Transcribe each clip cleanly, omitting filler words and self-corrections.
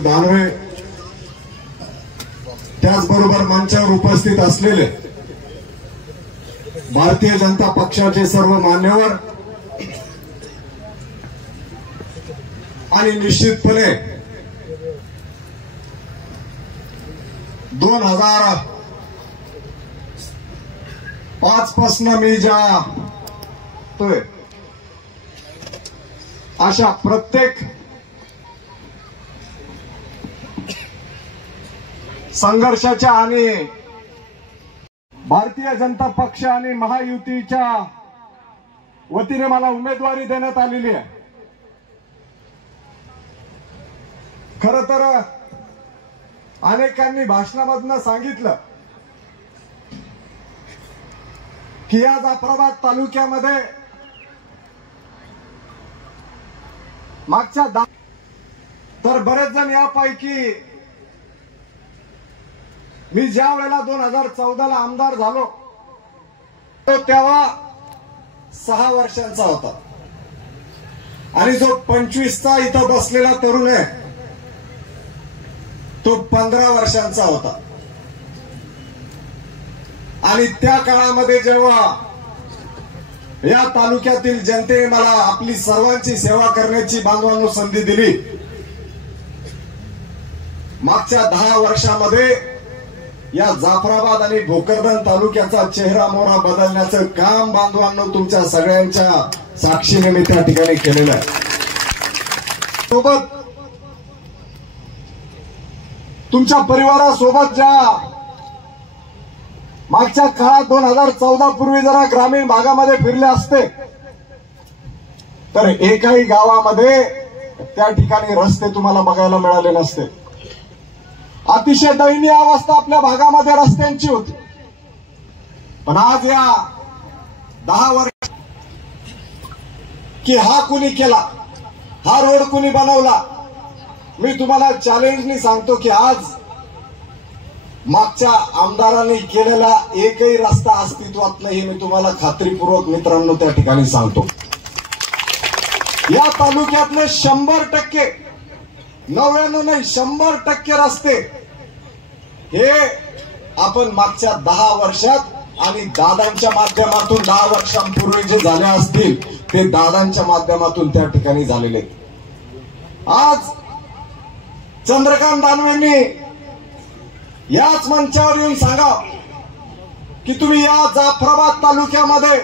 दानवे त्याचबरोबर मंचावर उपस्थित असलेले भारतीय जनता पक्षाचे सर्व मान्यवर आणि निश्चितपणे 2005 पासून मी ज्या अशा प्रत्येक संघर्षाच्या आणि भारतीय जनता पक्ष आणि महायुतीच्या वतीने मला उमेदवारी देण्यात आलेली आहे। खरं तर अनेकांनी भाषणामधून सांगितलं की या जाफराबाद तालुक्यामध्ये मागच्या तर बरेच जण यापैकी मी ज्या वेळेला 2014 ला आमदार झालो तो तेव्हा 6 वर्षांचा होता आणि जो 25 चा इथं बसलेला तरुण आहे तो 15 वर्षांचा होता। आणि त्या काळामध्ये जेव्हा या तालुक्यातील जनतेने मला आपली सर्वांची सेवा करण्याची बांधवांनो संधी दिली, मागच्या 10 वर्षामध्ये या जाफराबाद आणि भोकरदन तालुक्याचा चेहरा मोहरा बदलण्याचं काम बांधवांनो तुमच्या सगळ्यांच्या साक्षीने मी त्या ठिकाणी केलेलं आहे। सोबत तुमच्या परिवारासोबत ज्या मागच्या काळात 2014 पूर्वी जरा ग्रामीण भागामध्ये फिरले असते तर एकाही गावामध्ये त्या ठिकाणी रस्ते तुम्हाला बघायला मिळाले नसते। अतिशय दयनीय अवस्था आपल्या भागामध्ये रस्त्यांची होती। पण आज या 10 वर्ष की हा कुणी केला, हा रोड कुणी बनवला, मी तुम्हाला चॅलेंजनी सांगतो की आज मागच्या आमदारांनी केलेला एकही रस्ता अस्तित्वात नाही, मी तुम्हाला खात्रीपूर्वक मित्रांनो त्या ठिकाणी सांगतो। या तालुक्यातले 100% 99 नाही 100% रस्ते हे आपण मागच्या 10 वर्षात आणि दादांच्या माध्यमातून 10 वर्षांपूर्वी जे झाले असतील ते दादांच्या माध्यमातून त्या ठिकाणी झालेले। आज चंद्रकांत दानवेंनी याच मंचावर येऊन सांगा की तुम्ही या जाफराबाद तालुक्यामध्ये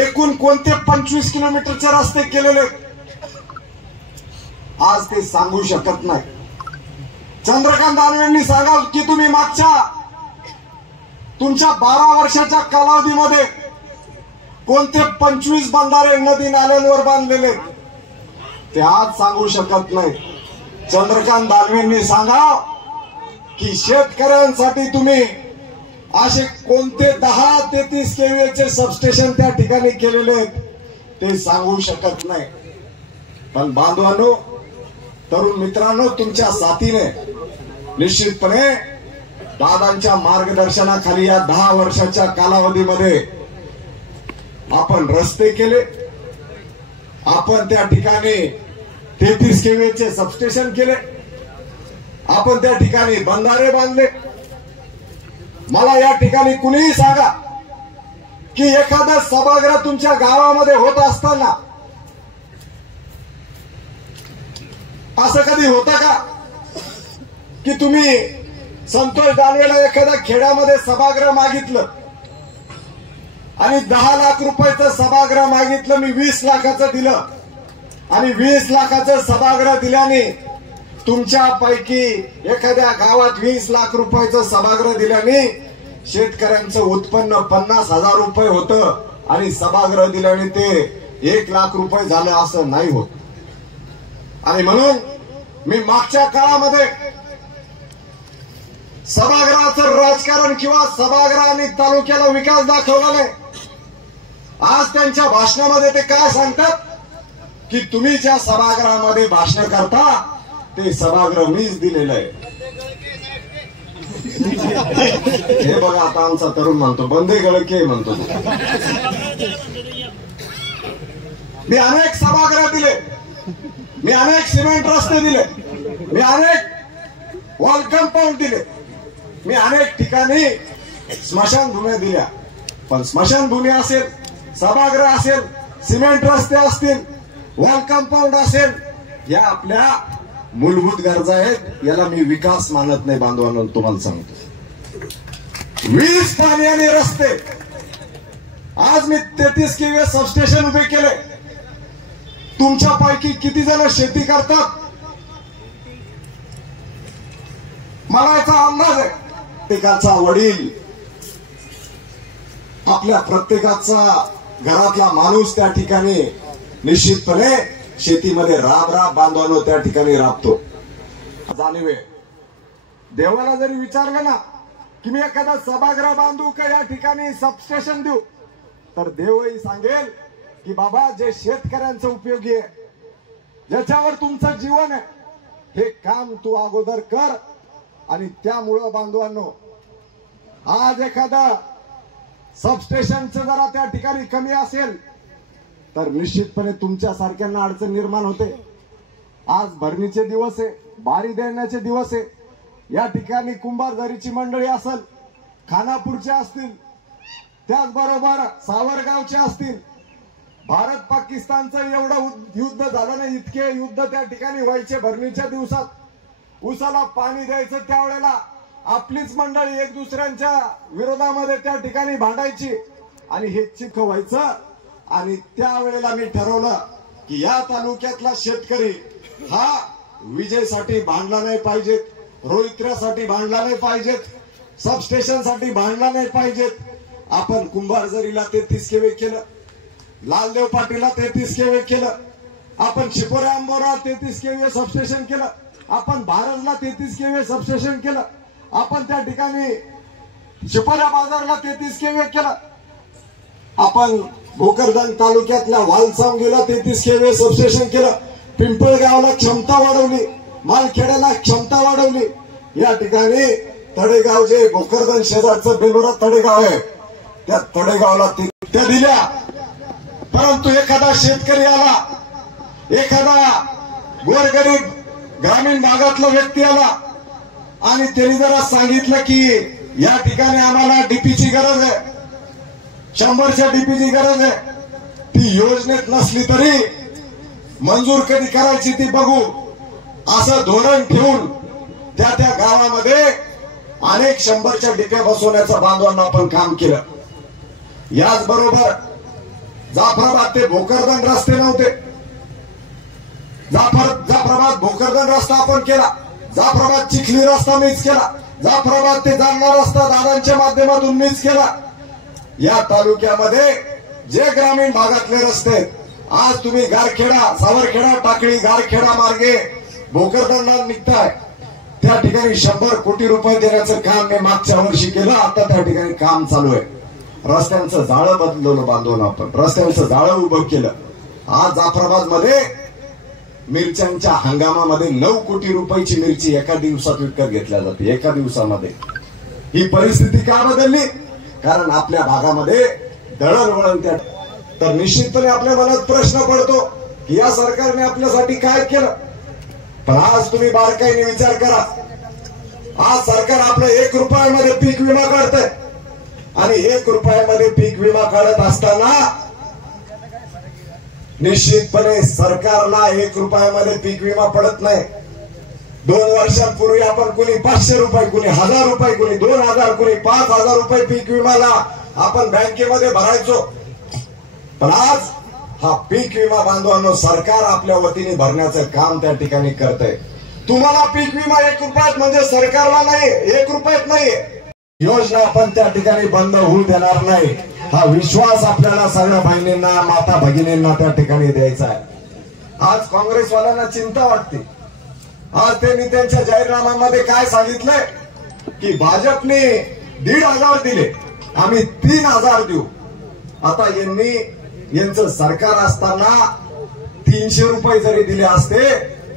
एकूण कोणते 25 किलोमीटरचे रस्ते केलेले, आज ते सांगू शकत नाही। चंद्रकांत दानवेंनी सांगा की तुम्ही मागच्या तुमच्या 12 वर्षाच्या कालावधीमध्ये कोणते 25 बंधारे नदी नाल्यांवर बांधलेले, ते आज सांगू शकत नाही। चंद्रकांत दानवेंनी सांगा की शेतकऱ्यांसाठी तुम्ही असे कोणते 10 ते 30 केव्हीएचे सबस्टेशन त्या ठिकाणी केलेले, ते सांगू शकत नाही। पण बांधवांनो, तरुण मित्रांनो, तुमच्या साथीने निश्चितपणे दादांच्या मार्गदर्शनाखाली या 10 वर्षाच्या कालावधीमध्ये आपण रस्ते केले, आपण त्या ठिकाणी 33 केव्हीएचे सबस्टेशन केले, आपण त्या ठिकाणी बंधारे बांधले। मला या ठिकाणी कुणीही सांगा की एखादा सभागृह तुमच्या गावामध्ये होत असताना असं कधी होतं का की तुम्ही संतोष दानवेला एखाद्या खेड्यामध्ये सभागृह मागितलं आणि 10 लाख रुपयाचं सभागृह मागितलं, मी 20 लाखाचं दिलं आणि 20 लाखाचं सभागृह दिल्याने तुमच्यापैकी एखाद्या गावात 20 लाख रुपयाचं सभागृह दिल्याने शेतकऱ्यांचं उत्पन्न 50,000 रुपये होतं आणि सभागृह दिल्याने ते 1 लाख रुपये झालं असं नाही होत। आणि म्हणून मी मागच्या काळामध्ये सभागृहाचं राजकारण किंवा सभागृहाने तालुक्याला विकास दाखवला नाही। आज त्यांच्या भाषणामध्ये ते काय सांगतात की तुम्ही ज्या सभागृहामध्ये भाषण करता ते सभागृह मीच दिलेलं आहे। हे बघा आता आमचा तरुण म्हणतो बंदे गळके म्हणतो, मी अनेक सभागृह दिले, मी अनेक सिमेंट रस्ते दिले, मी अनेक वॉल कंपाऊंड दिले, मी अनेक ठिकाणी स्मशानभूम्या दिल्या, पण स्मशानभूमी असेल, सभागृह असेल, सिमेंट रस्ते असतील, वॉल कंपाऊंड असेल, या आपल्या मूलभूत गरजा आहेत. याला मी विकास मानत नाही बांधवांनो, तुम्हाला सांगतो. वीज, पाणी आणि रस्ते. आज मी 33 केव्हीए सबस्टेशन उभे केले. तुमच्यापैकी किती जण शेती करतात मला याचा अंदाज आहे. प्रत्येकाचा वडील, आपल्या प्रत्येकाचा घरातला माणूस त्या ठिकाणी निश्चितपणे शेतीमध्ये राब बांधवानो त्या ठिकाणी राबतो. जाणीव आहे. देवाला जरी विचारलं ना की मी एखादा सभागृह बांधू का या ठिकाणी सबस्टेशन देऊ, तर देवही सांगेल की बाबा जे शेतकऱ्यांचं उपयोगी आहे, ज्याच्यावर तुमचं जीवन आहे, हे काम तू अगोदर कर. आणि त्यामुळं बांधवांनो, आज एखादा सबस्टेशनचं जरा त्या ठिकाणी कमी असेल तर निश्चितपणे तुमच्या सारख्यांना अडचण निर्माण होते. आज भरणीचे दिवस आहे, बारी देण्याचे दिवस आहे. या ठिकाणी कुंभारझारीची मंडळी असेल, खानापूरच्या असतील, त्याचबरोबर सावरगावचे असतील. भारत पाकिस्तानचं एवढं युद्ध झालं नाही, इतके युद्ध त्या ठिकाणी व्हायचे. भरणीच्या दिवसात उसाला पाणी द्यायचं, त्यावेळेला आपलीच मंडळी एक दुसऱ्यांच्या विरोधामध्ये त्या ठिकाणी भांडायची आणि हे चिख व्हायचं. आणि त्यावेळेला मी ठरवलं की या तालुक्यातला शेतकरी हा विजेसाठी भांडला नाही पाहिजेत, रोहित्र्यासाठी भांडला नाही पाहिजेत, सबस्टेशनसाठी भांडला नाही पाहिजेत. आपण कुंभारझारीला 33 केव्हीए केलं, लालदेव पाटीलला 33 केव्हीए केलं, आपण शिपोरे आंबोरा 33 केव्हीए सबस्टेशन केलं, आपण भारतला 33 केव्हीए सबस्टेशन केलं, आपण त्या ठिकाणी शिपोरा बाजारला 33 केव्हीए केलं, आपण भोकरदन तालुक्यातल्या वालसांगीला 33 केव्हीए सबस्टेशन केलं, पिंपळगावला क्षमता वाढवली, मालखेड्याला क्षमता वाढवली. या ठिकाणी तडेगाव जे भोकरदन शेजारचं बेलोरा तडेगाव आहे, त्या तडेगावला त्या दिल्या. परंतु एखादा शेतकरी आला, एखादा गोरगरीब ग्रामीण भागातला व्यक्ती आला आणि त्यांनी जरा सांगितलं की या ठिकाणी आम्हाला डीपीची गरज आहे, 100च्या डीपीची गरज आहे, ती योजनेत नसली तरी मंजूर कधी करायची ती बघू, असं धोरण ठेवून त्या त्या गावामध्ये अनेक 100च्या डीप्या बसवण्याचं बांधवांना आपण काम केलं. याचबरोबर जाफराबाद ते भोकरदन रस्ते नव्हते, जाफराबाद भोकरदन रस्ता आपण केला, जाफराबाद चिखली रस्ता मीच केला, जाफराबाद ते जालना रस्ता दादांच्या माध्यमातून मीच केला. या तालुक्यामध्ये जे ग्रामीण भागातले रस्ते आज तुम्ही गारखेडा, सावरखेडा, टाकळी, गारखेडा मार्गे भोकरदनला निघताय, त्या ठिकाणी 100 कोटी रुपये देण्याचं काम मी मागच्या वर्षी केलं. आता त्या ठिकाणी काम चालू आहे. रस्त्यांचं जाळं बदलवलं बांधवून, आपण रस्त्यांचं जाळं उभं केलं. आज जाफराबाद मध्ये मिरच्यांच्या हंगामामध्ये 9 कोटी रुपयाची मिरची एका दिवसात विकत घेतल्या जाते, एका दिवसामध्ये. ही परिस्थिती का बदलली? कारण आपल्या भागामध्ये दळणवळण त्या. तर निश्चितपणे आपल्या मनात प्रश्न पडतो की या सरकारने आपल्यासाठी काय केलं. पण आज तुम्ही बारकाईने विचार करा. आज सरकार आपलं 1 रुपयामध्ये पीक विमा काढतंय आणि 1 रुपयामध्ये पीक विमा काढत असताना निश्चितपणे सरकारला 1 रुपयामध्ये पीक विमा पडत नाही. 2 वर्षांपूर्वी आपण कुणी 500 रुपये, कुणी 1000 रुपये, कुणी 2000, कुणी 5000 रुपये पीक विमाला आपण बँकेमध्ये भरायचो. पण आज हा पीक विमा बांधवांनो सरकार आपल्या वतीने भरण्याचं काम त्या ठिकाणी करतंय. तुम्हाला पीक विमा 1 रुपयात म्हणजे सरकारला नाही, 1 रुपयात नाहीये. योजना आपण त्या ठिकाणी बंद होऊ देणार नाही, हा विश्वास आपल्याला सगळ्या बहिणींना, माता भगिनींना त्या ठिकाणी द्यायचा आहे. आज काँग्रेसवाल्यांना चिंता वाटते. आज त्यांनी त्यांच्या जाहीरनाम्यामध्ये काय सांगितलंय की भाजपने 1,500 दिले, आम्ही 3,000 देऊ. आता यांचं सरकार असताना 300 रुपये जरी दिले असते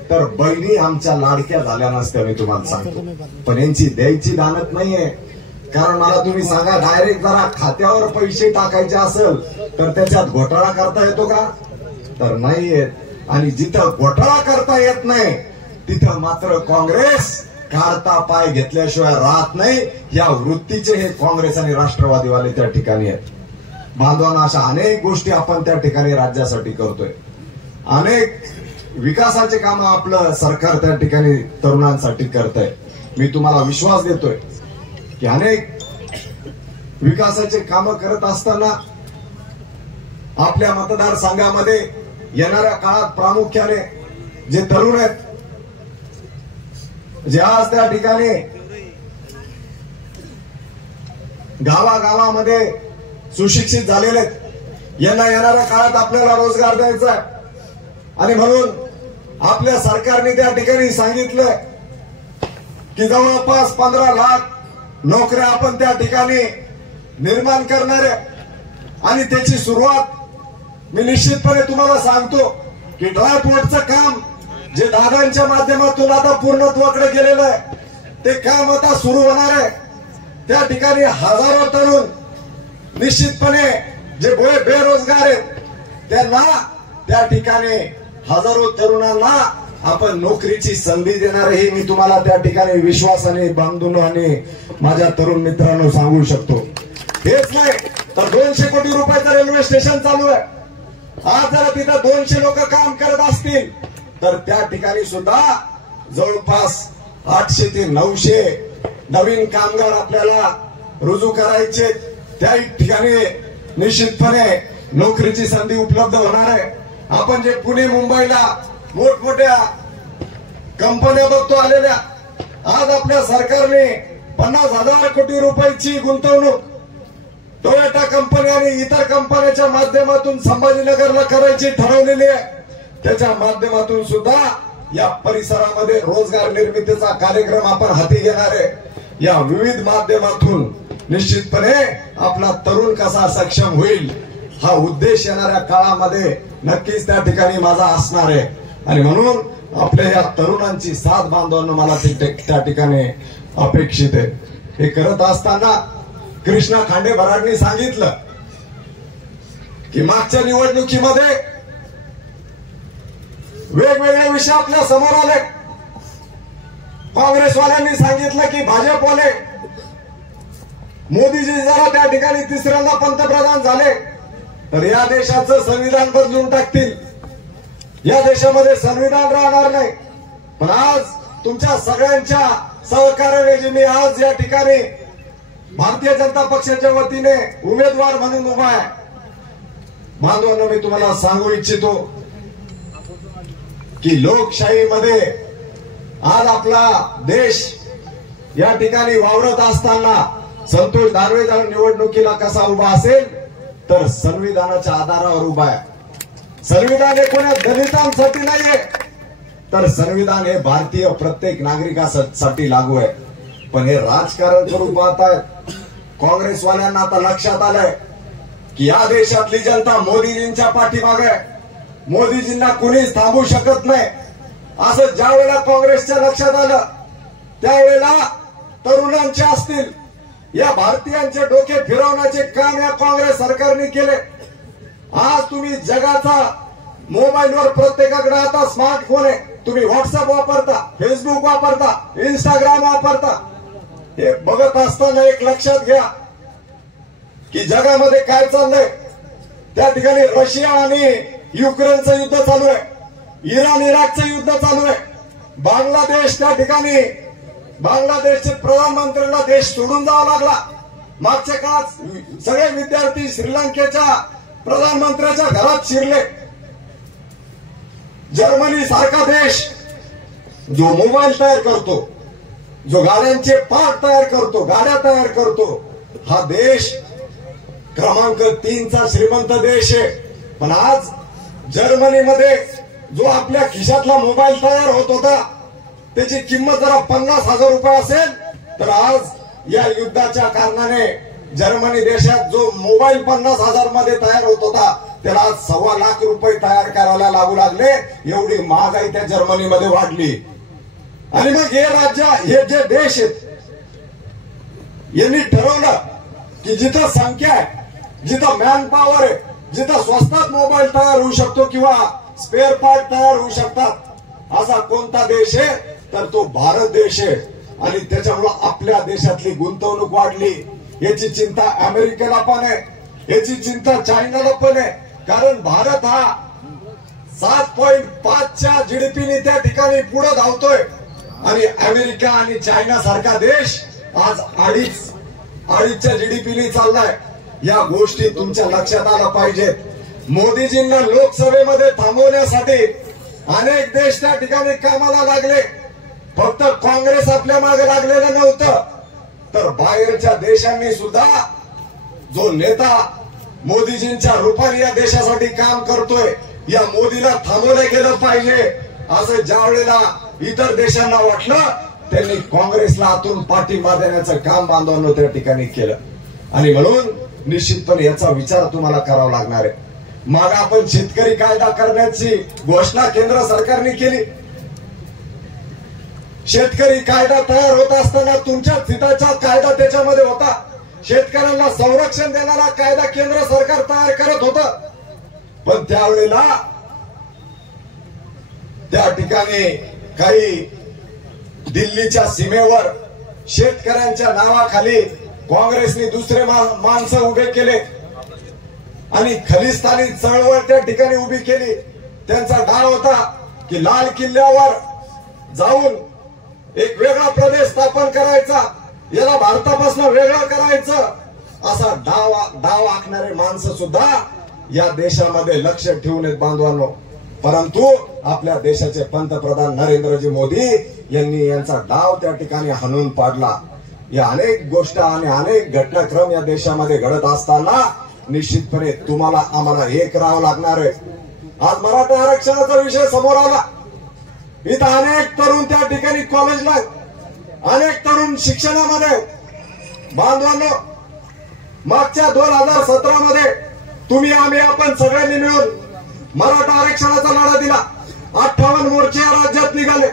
तर बहिणी आमच्या लाडक्या झाल्या नसत्या, मी तुम्हाला सांगतो. पण यांची द्यायची दानत नाहीये. कारण मला तुम्ही सांगा, डायरेक्ट जरा खात्यावर पैसे टाकायचे असेल तर त्याच्यात घोटाळा करता येतो का? तर नाही येत. आणि जिथं घोटाळा करता येत नाही तिथं मात्र काँग्रेस काढता पाय घेतल्याशिवाय राहत नाही. या वृत्तीचे हे काँग्रेस आणि राष्ट्रवादीवाले त्या ठिकाणी आहेत. बांधवांना अशा अनेक गोष्टी आपण त्या ठिकाणी राज्यासाठी करतोय. अनेक विकासाचे काम आपलं सरकार त्या ठिकाणी तरुणांसाठी करतंय. मी तुम्हाला विश्वास देतोय की अनेक विकासाचे काम करत असताना आपल्या मतदारसंघामध्ये येणाऱ्या काळात प्रामुख्याने जे तरुण आहेत, जे आज त्या ठिकाणी गावागावामध्ये सुशिक्षित झालेले आहेत, यांना येणाऱ्या काळात आपल्याला रोजगार द्यायचा आहे. आणि म्हणून आपल्या सरकारने त्या ठिकाणी सांगितलं की जवळपास 15 लाख नोकऱ्या आपण त्या ठिकाणी निर्माण करणार आहे. आणि त्याची सुरुवात मी निश्चितपणे तुम्हाला सांगतो की ड्रायपोर्टचं काम जे दादांच्या माध्यमातून आता पूर्णत्वाकडे गेलेलं आहे, ते काम आता सुरू होणार आहे. त्या ठिकाणी हजारो तरुण निश्चितपणे जे बेरोजगार आहेत त्यांना त्या ठिकाणी हजारो तरुणांना आपण नोकरीची संधी देणार हे मी तुम्हाला त्या ठिकाणी विश्वासाने बांधून आणि माझ्या तरुण मित्रांनो सांगू शकतो. हेच नाही तर 200 कोटी रुपयाचं रेल्वे स्टेशन चालू आहे. आज जर तिथं 200 लोक काम करत असतील तर त्या ठिकाणी सुद्धा जवळपास 800 ते 900 नवीन कामगार आपल्याला रुजू करायचे. त्या ठिकाणी निश्चितपणे नोकरीची संधी उपलब्ध होणार आहे. आपण जे पुणे मुंबईला मोठमोठ्या कंपन्या बघतो आलेल्या, आज आपल्या सरकारने 50,000 कोटी रुपयाची गुंतवणूक टोयोटा कंपनी आणि इतर कंपन्यांच्या माध्यमातून संभाजीनगरला करायची ठरवलेली आहे. त्याच्या माध्यमातून सुद्धा या परिसरामध्ये रोजगार निर्मितीचा कार्यक्रम आपण हाती घेणार आहे. या विविध माध्यमातून निश्चितपणे आपला तरुण कसा सक्षम होईल हा उद्देश येणाऱ्या काळामध्ये नक्कीच त्या ठिकाणी माझा असणार आहे. आणि म्हणून आपल्या या तरुणांची साथ बांधवांना मला त्या ठिकाणी अपेक्षित आहे. हे करत असताना कृष्णा खांडे बराडनी सांगितलं की मागच्या निवडणुकीमध्ये वेगवेगळे विषय आपल्या समोर आले. काँग्रेसवाल्यांनी सांगितलं की भाजपवाले मोदीजी जरा त्या ठिकाणी तिसऱ्यांदा पंतप्रधान झाले तर या देशाचं संविधान बदलून टाकतील, या देशामध्ये संविधान राहणार नाही. पण आज तुमच्या सगळ्यांच्या सहकार्याने जे मी आज या ठिकाणी भारतीय जनता पक्षाच्या वतीने उमेदवार म्हणून उभा आहे, बांधवांनो मी तुम्हाला सांगू इच्छितो की लोकशाहीमध्ये आज आपला देश या ठिकाणी वावरत असताना संतोष दानवे जर निवडणुकीला कसा उभा असेल तर संविधानाच्या आधारावर उभा आहे. संविधान हे कोणा दलितांसाठी नाहीये, तर संविधान हे भारतीय प्रत्येक नागरिकासाठी लागू आहे. पण हे राजकारण करून पाहतायत काँग्रेसवाल्यांना आता लक्षात आलंय की या देशातली जनता मोदीजींच्या पाठीमागे आहे. मोदीजींना कुणीच थांबवू शकत नाही. असं ज्या वेळेला काँग्रेसच्या लक्षात आलं त्यावेळेला तरुणांचे असतील या भारतीयांचे डोके फिरवण्याचे काम या काँग्रेस सरकारने केले. आज तुम्ही जगाचा मोबाईलवर प्रत्येकाकडे आता स्मार्टफोन आहे. तुम्ही व्हॉट्सअप वापरता, फेसबुक वापरता, इंस्टाग्राम वापरता. हे बघत असताना एक लक्षात घ्या की जगामध्ये काय चाललंय. त्या ठिकाणी रशिया आणि युक्रेनचं युद्ध चालू आहे, इराण इराकचं युद्ध चालू आहे. बांगलादेश त्या ठिकाणी बांगलादेशचे प्रधानमंत्र्यांना देश सोडून जावा लागला. मागच्या काळात सगळे विद्यार्थी श्रीलंकेच्या प्रधानमंत्र्याच्या घरात शिरले. जर्मनी सारखा देश जो मोबाईल तयार करतो, जो गाड्यांचे पार्ट तयार करतो, गाड्या तयार करतो, हा देश क्रमांक 3चा श्रीमंत देश आहे. पण आज जर्मनीमध्ये जो आपल्या खिशातला मोबाईल तयार होत होता त्याची किंमत जरा 50,000 रुपये असेल तर आज या युद्धाच्या कारणाने जर्मनी देशात जो मोबाईल 50,000 मध्ये तयार होत होता त्याला आज 1.25 लाख रुपये तयार करायला लागू लागले. एवढी महागाई त्या जर्मनीमध्ये वाढली. आणि मग हे राज्य, हे जे देश आहेत यांनी ठरवलं की जिथं संख्या आहे, जिथं मॅन पॉवर आहे, जिथं स्वस्तात मोबाईल तयार होऊ शकतो किंवा स्पेअर पार्ट तयार होऊ शकतात असा कोणता देश आहे तर तो भारत देश आहे. आणि त्याच्यामुळं आपल्या देशातली गुंतवणूक वाढली. याची चिंता अमेरिकेला पण आहे, याची चिंता चायनाला पण आहे. कारण भारत हा 7.5च्या जीडीपीने त्या ठिकाणी पुढे धावतोय आणि अमेरिका आणि चायना सारखा देश आज 2.5च्या जीडीपीने चाललाय. या गोष्टी तुमच्या लक्षात आल्या पाहिजेत. मोदीजींना लोकसभेमध्ये थांबवण्यासाठी अनेक देश त्या ठिकाणी कामाला लागले. फक्त काँग्रेस आपल्या मागे लागलेलं नव्हतं, तर बाहेरच्या देशांनी सुद्धा जो नेता मोदीजींच्या रूपाने या देशासाठी काम करतोय, या मोदीला थांबवलं गेलं पाहिजे असं ज्या वेळेला इतर देशांना वाटलं, त्यांनी काँग्रेसला आतून पाठिंबा देण्याचं काम बांधवांनो त्या ठिकाणी केलं. आणि म्हणून निश्चितपणे याचा विचार तुम्हाला करावा लागणार आहे. मग आपण शेतकरी कायदा करण्याची घोषणा केंद्र सरकारने केली. शेतकरी कायदा तयार होत असताना तुमच्या हिताचा कायदा त्याच्यामध्ये होता. शेतकऱ्यांना संरक्षण देणारा कायदा केंद्र सरकार तयार करत होतं. पण त्यावेळेला त्या ठिकाणी काही दिल्लीच्या सीमेवर शेतकऱ्यांच्या नावाखाली काँग्रेसने दुसरे माणसं उभे केले आणि खलिस्तानी चळवळ त्या ठिकाणी उभी केली. त्यांचा डाव होता की लाल किल्ल्यावर जाऊन एक वेगळा प्रदेश स्थापन करायचा, याला भारतापासून वेगळं करायचं, असा डाव आखणारे माणसं सुद्धा या देशामध्ये लक्ष ठेवून आहेत बांधवांनो. परंतु आपल्या देशाचे पंतप्रधान नरेंद्रजी मोदी यांनी यांचा डाव त्या ठिकाणी हाणून पाडला. या अनेक गोष्टी आणि अनेक घटनाक्रम या देशामध्ये घडत असताना निश्चितपणे तुम्हाला आम्हाला हे करावं लागणार आहे. आज मराठा आरक्षणाचा विषय समोर आला. इथं अनेक तरुण त्या ठिकाणी कॉलेजला, अनेक तरुण शिक्षणामध्ये. बांधवांनो, मागच्या 2017 मध्ये तुम्ही आम्ही आपण सगळ्यांनी मिळून मराठा आरक्षणाचा लढा दिला. 58 मोर्चे या राज्यात निघाले.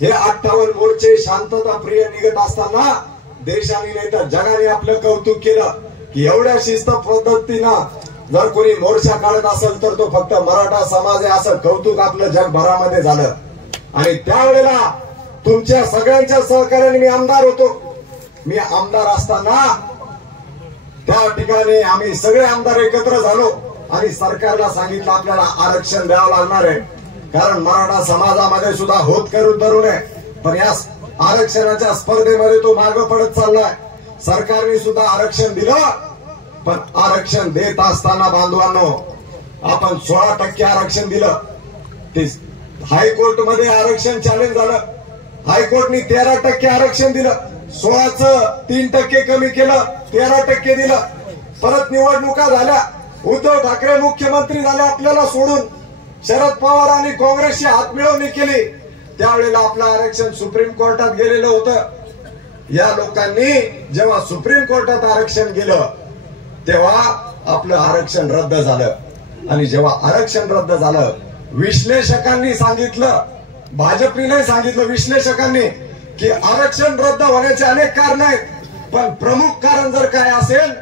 हे 58 मोर्चे शांतता प्रिय निघत असताना देशाने नाही तर जगाने आपलं कौतुक केलं की एवढ्या शिस्त पद्धतीनं जर कोणी मोर्चा काढत असेल तर तो फक्त मराठा समाज आहे, असं कौतुक आपलं जगभरामध्ये झालं. आणि त्यावेळेला तुमच्या सगळ्यांच्या सहकार्याने मी आमदार होतो. मी आमदार असताना त्या ठिकाणी आम्ही सगळे आमदार एकत्र झालो आणि सरकारला सांगितलं आपल्याला आरक्षण द्यावं लागणार आहे. कारण मराठा समाजामध्ये सुद्धा होत करून तरुण आहे, पण या आरक्षणाच्या स्पर्धेमध्ये तो मागे पडत चाललाय. सरकारने सुद्धा आरक्षण दिलं, पण आरक्षण देत असताना बांधवांनो आपण 16% आरक्षण दिलं. ते हायकोर्ट मध्ये आरक्षण चॅलेंज झालं. हायकोर्टने 13% आरक्षण दिलं. 16चं 3% कमी केलं, 13% दिलं. परत निवडणुका झाल्या, उद्धव ठाकरे मुख्यमंत्री झाले आपल्याला सोडून. शरद पवार आणि काँग्रेसची हातमिळवणी केली. त्यावेळेला आपलं आरक्षण सुप्रीम कोर्टात गेलेलं होतं. या लोकांनी जेव्हा सुप्रीम कोर्टात आरक्षण गेलं तेव्हा आपलं आरक्षण रद्द झालं. आणि जेव्हा आरक्षण रद्द झालं, विश्लेषकांनी सांगितलं, भाजपने नाही सांगितलं, विश्लेषकांनी, की आरक्षण रद्द होण्याचे अनेक कारण आहेत, पण प्रमुख कारण जर काय असेल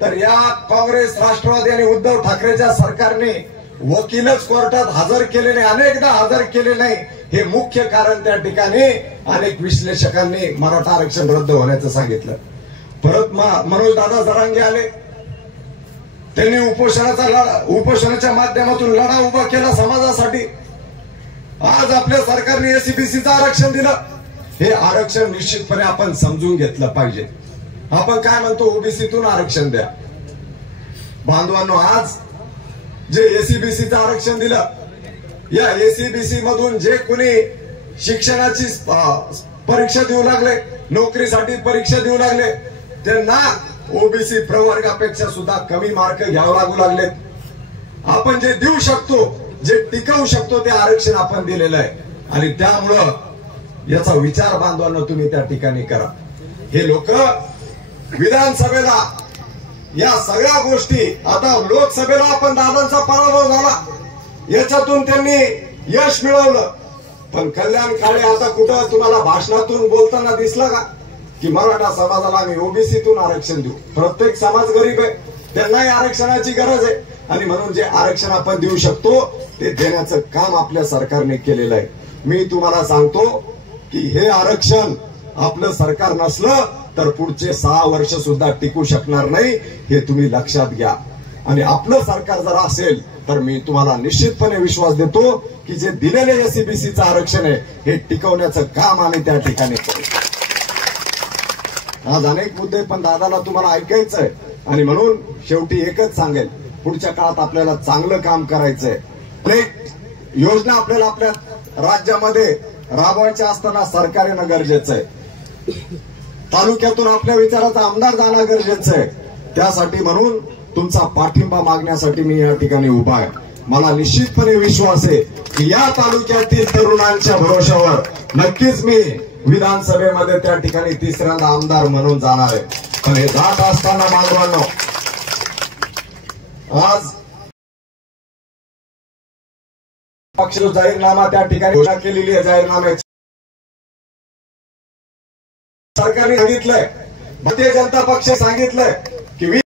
तर या काँग्रेस, राष्ट्रवादी आणि उद्धव ठाकरेच्या सरकारने वकीलच कोर्टात हजर केले नाही, अनेकदा हजर केले नाही. हे मुख्य कारण त्या ठिकाणी अनेक विश्लेषकांनी मराठा आरक्षण रद्द होण्याचं सांगितलं. परत मनोज दादा जरांगे आले. त्यांनी उपोषणाच्या माध्यमातून लढा उभा केला समाजासाठी. आज आपल्या सरकारने एससीबीसीचं आरक्षण दिलं. हे आरक्षण निश्चितपणे आपण समजून घेतलं पाहिजे. आपण काय म्हणतो, ओबीसीतून आरक्षण द्या. बांधवांनो, आज जे एससीबीसीचं आरक्षण दिलं, या एससीबीसी मधून जे कोणी शिक्षणाची परीक्षा देऊ लागले, नोकरीसाठी परीक्षा देऊ लागले, त्यांना ओबीसी प्रवर्गापेक्षा सुद्धा कमी मार्क घ्यावे लागू लागलेत. आपण जे देऊ शकतो, जे टिकवू शकतो ते आरक्षण आपण दिलेलं आहे. आणि त्यामुळं याचा विचार बांधवांना तुम्ही त्या ठिकाणी करा. हे लोक विधानसभेला या सगळ्या गोष्टी, आता लोकसभेला आपण दादांचा पराभव झाला, याच्यातून त्यांनी यश मिळवलं. पण कल्याण काळे आता कुठं तुम्हाला भाषणातून बोलताना दिसला का की मराठा समाजाला आम्ही ओबीसीतून आरक्षण देऊ? प्रत्येक समाज गरीब आहे, त्यांनाही आरक्षणाची गरज आहे. आणि म्हणून जे आरक्षण आपण देऊ शकतो ते देण्याचं काम आपल्या सरकारने केलेलं आहे. मी तुम्हाला सांगतो की हे आरक्षण आपलं सरकार नसलं तर पुढचे 6 वर्ष सुद्धा टिकू शकणार नाही, हे तुम्ही लक्षात घ्या. आणि आपलं सरकार जर असेल तर मी तुम्हाला निश्चितपणे विश्वास देतो की जे दिलेले एससीबीसीचं आरक्षण आहे हे टिकवण्याचं काम आम्ही त्या ठिकाणी करू. आज अनेक मुद्दे पण दादाला तुम्हाला ऐकायचं आहे आणि म्हणून शेवटी एकच सांगेल, पुढच्या काळात आपल्याला चांगलं काम करायचंय. अनेक योजना आपल्याला आपल्या राज्यामध्ये राबवायच्या असताना सरकार येणं गरजेचं आहे. तालुक्यातून आपल्या विचाराचा आमदार जाणं गरजेचं आहे. त्यासाठी म्हणून तुमचा पाठिंबा मागण्यासाठी मी या ठिकाणी उभा आहे. मला निश्चितपणे विश्वास आहे की या तालुक्यातील तरुणांच्या भरोशावर नक्कीच मी विधानसभेमध्ये त्या ठिकाणी तिसऱ्यांदा आमदार म्हणून जाणार आहे. पण हे जात असताना बांधवांनो, आज पक्ष जाहीरनामा त्या ठिकाणी घोषणा केलेली आहे. जाहीरनाम्याची सरकारने सांगितलंय, भारतीय जनता पक्ष सांगितलंय की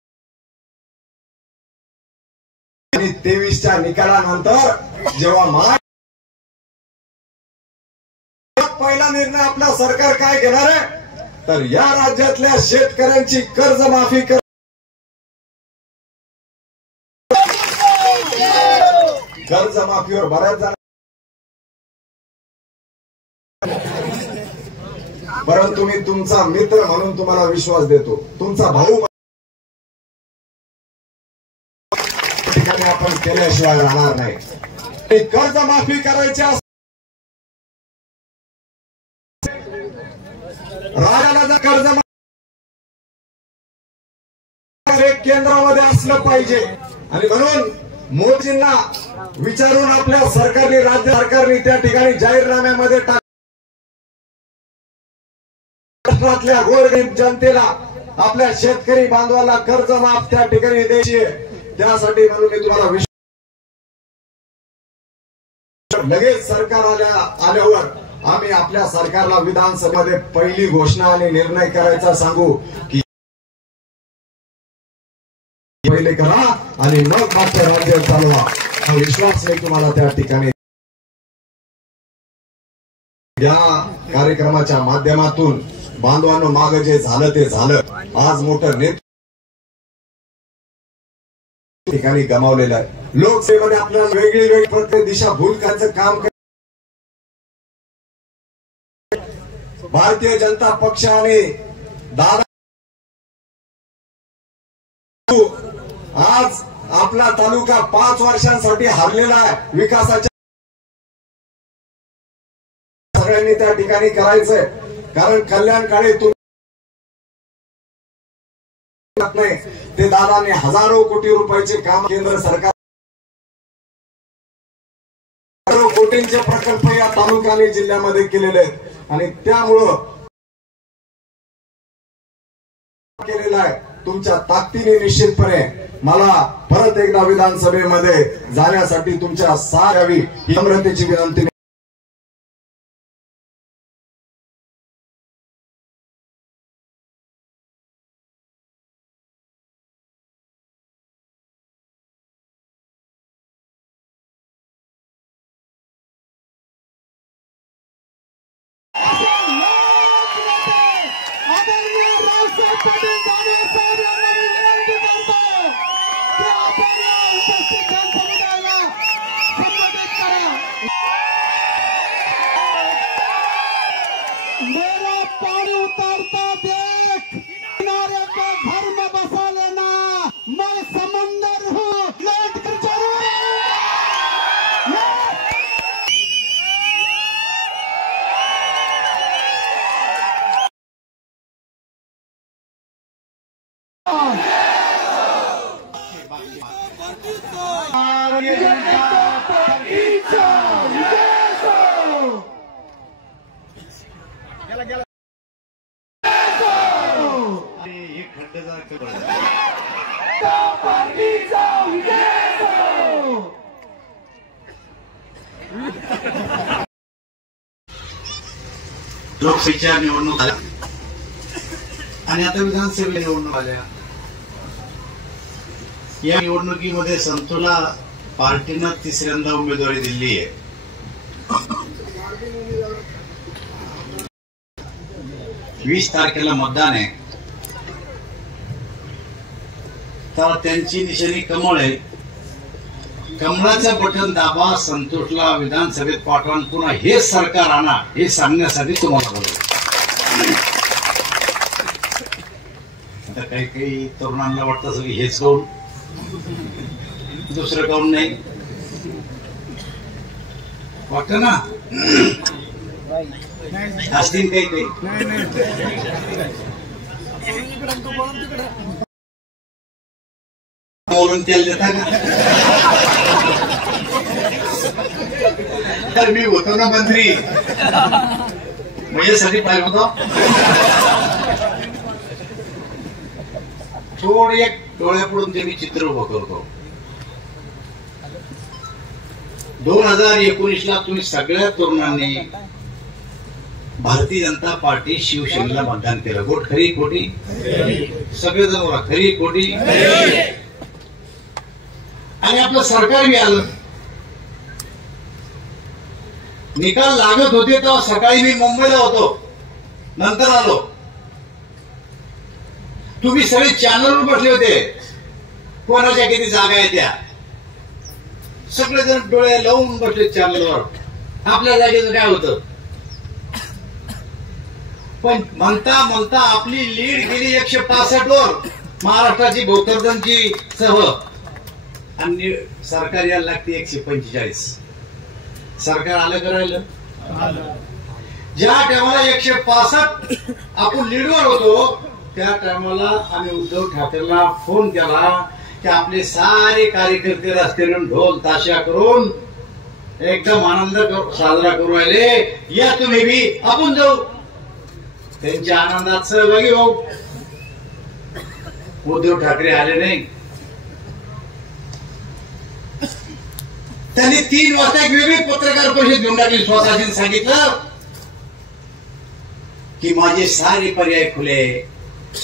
23च्या निकालानंतर जेव्हा पहिला निर्णय आपला सरकार काय घेणार आहे तर या राज्यातल्या शेतकऱ्यांची कर्जमाफी कर्जमाफीवर बऱ्याच जण, परंतु मी तुमचा मित्र म्हणून तुम्हाला विश्वास देतो, तुमचा भाऊ ठिकाणी आपण केल्याशिवाय राहणार नाही. कर्जमाफी करायची राज्याला जर कर्ज केंद्रामध्ये असलं पाहिजे आणि म्हणून मोदींना विचारून आपल्या सरकारने, राज्य सरकारने त्या ठिकाणी जाहीरनाम्यामध्ये महाराष्ट्रातल्या गोरगरीब जनतेला, आपल्या शेतकरी बांधवाला कर्जमाफ त्या ठिकाणी द्यायची आहे. त्यासाठी म्हणून मी तुम्हाला लगेच सरकार आल्यावर आम्ही आपल्या सरकारला विधानसभेमध्ये पहिली घोषणा आणि निर्णय करायचा सांगू की पहिले करा आणि मग मात्र राज्य चालवा. हा विश्वास मी तुम्हाला त्या ठिकाणी या कार्यक्रमाच्या माध्यमातून बांधवांनो, मागे जे झालं ते झालं. आज मोठं नेतृत्व ठिकाणी गमावलेलं आहे. लोकसेवेमध्ये आपल्याला वेगळी वेगळी प्रत्येक दिशाभूल करायचं काम. भारतीय जनता पक्षाने दादा आज आपला तालुका 5 वर्षांसाठी हारलेला आहे. विकासाच्या सगळ्यांनी त्या ठिकाणी करायचंय, कारण कल्याण काळे नाही ते दादाने हजारो कोटी रुपयाचे काम केंद्र सरकार, हजारो कोटींचे प्रकल्प या तालुक्याने जिल्ह्यामध्ये केलेले आहेत आणि त्यामुळं केलेला आहे. तुमच्या ताकदीने निश्चितपणे मला परत एकदा विधानसभेमध्ये जाण्यासाठी तुमच्या साथ द्यावी ही नम्रतेची विनंती. मेरा पानी उतारता देख, किनारे पे घर में बसा लेना, मैं समंदर हूँ, लौट कर जरूर लोकसभेच्या निवडणूक आल्या आणि आता विधानसभेच्या निवडणूक आल्या. या निवडणुकीमध्ये संतोला पार्टीनं 3ऱ्यांदा उमेदवारी दिली आहे. 20 तारखेला मतदान आहे, तर त्यांची निशाणी कमळ आहे. कमळाचं बटन दाबा, संतोषला विधानसभेत पाठवा, पुन्हा हेच सरकार आणा हे सांगण्यासाठी तुम्हाला बोलवलं. आता काही काही तरुणांना वाटतं असं की हेच काऊन, दुसरं काऊन नाही वाटतं ना, असतील काही काही. बोलून तेल देता का? तर मी होतो ना मंत्री, माझ्यासाठी पाहिजे होतो. थोडं एक डोळ्यापुढून ते मी चित्र उभं करतो. 2019ला तुम्ही सगळ्या तरुणांनी भारतीय जनता पार्टी शिवसेनेला मतदान केलं. गोट खरी खोटी? सगळेजण बोला खरी खोटी. आणि आपलं सरकार बी आलं. निकाल लागत होते तेव्हा सकाळी मी मुंबईला होतो, नंतर आलो. तुम्ही सगळे चॅनलवर बसले होते, कोणाच्या किती जागा आहे त्या, सगळेजण डोळे लावून बसले चॅनलवर. आपल्या जागेचं काय होतं, पण म्हणता म्हणता आपली लीड गेली 165 वर महाराष्ट्राची भोकरदनची सह, आणि सरकार यायला लागते 145. सरकार आलं करायला. ज्या टायमाला 165 आपण लीडवर होतो, त्या टायमाला आम्ही उद्धव ठाकरेंना फोन केला की आपले सारे कार्यकर्ते रस्त्यावरून ढोल ताशा करून एकदम आनंद साजरा करू राहिले, या तुम्ही बी आपण जाऊ. त्यांच्या आनंदात सहभागी होऊ. उद्धव ठाकरे आले नाही. त्यांनी 3 वाजता एक वेगळी पत्रकार परिषद घेऊन टाकली. स्वतःशी सांगितलं की माझे सारे पर्याय खुले,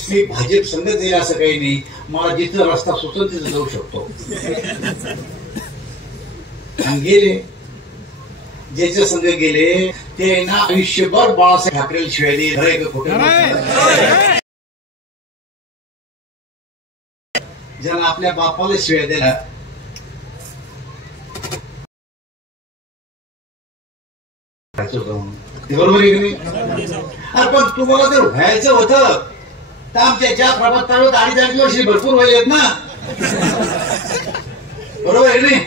मी भाजप संघ जाईल असं काही नाही, मला जिथं रस्ता सुचल तिथं जाऊ शकतो. आणि गेले. ज्याच्या संघ गेले ते ना आयुष्यभर बाळासाहेब ठाकरे शिवाय दे खोटे. ज्याला आपल्या बापाला शिवाय दिला, बरोबर आहे की नाही? पण तुम्हाला जर व्हायचं होतं तर आमच्या ज्या प्रभात 2.5 वर्षी भरपूर व्हायलेत ना, बरोबर आहे की नाही?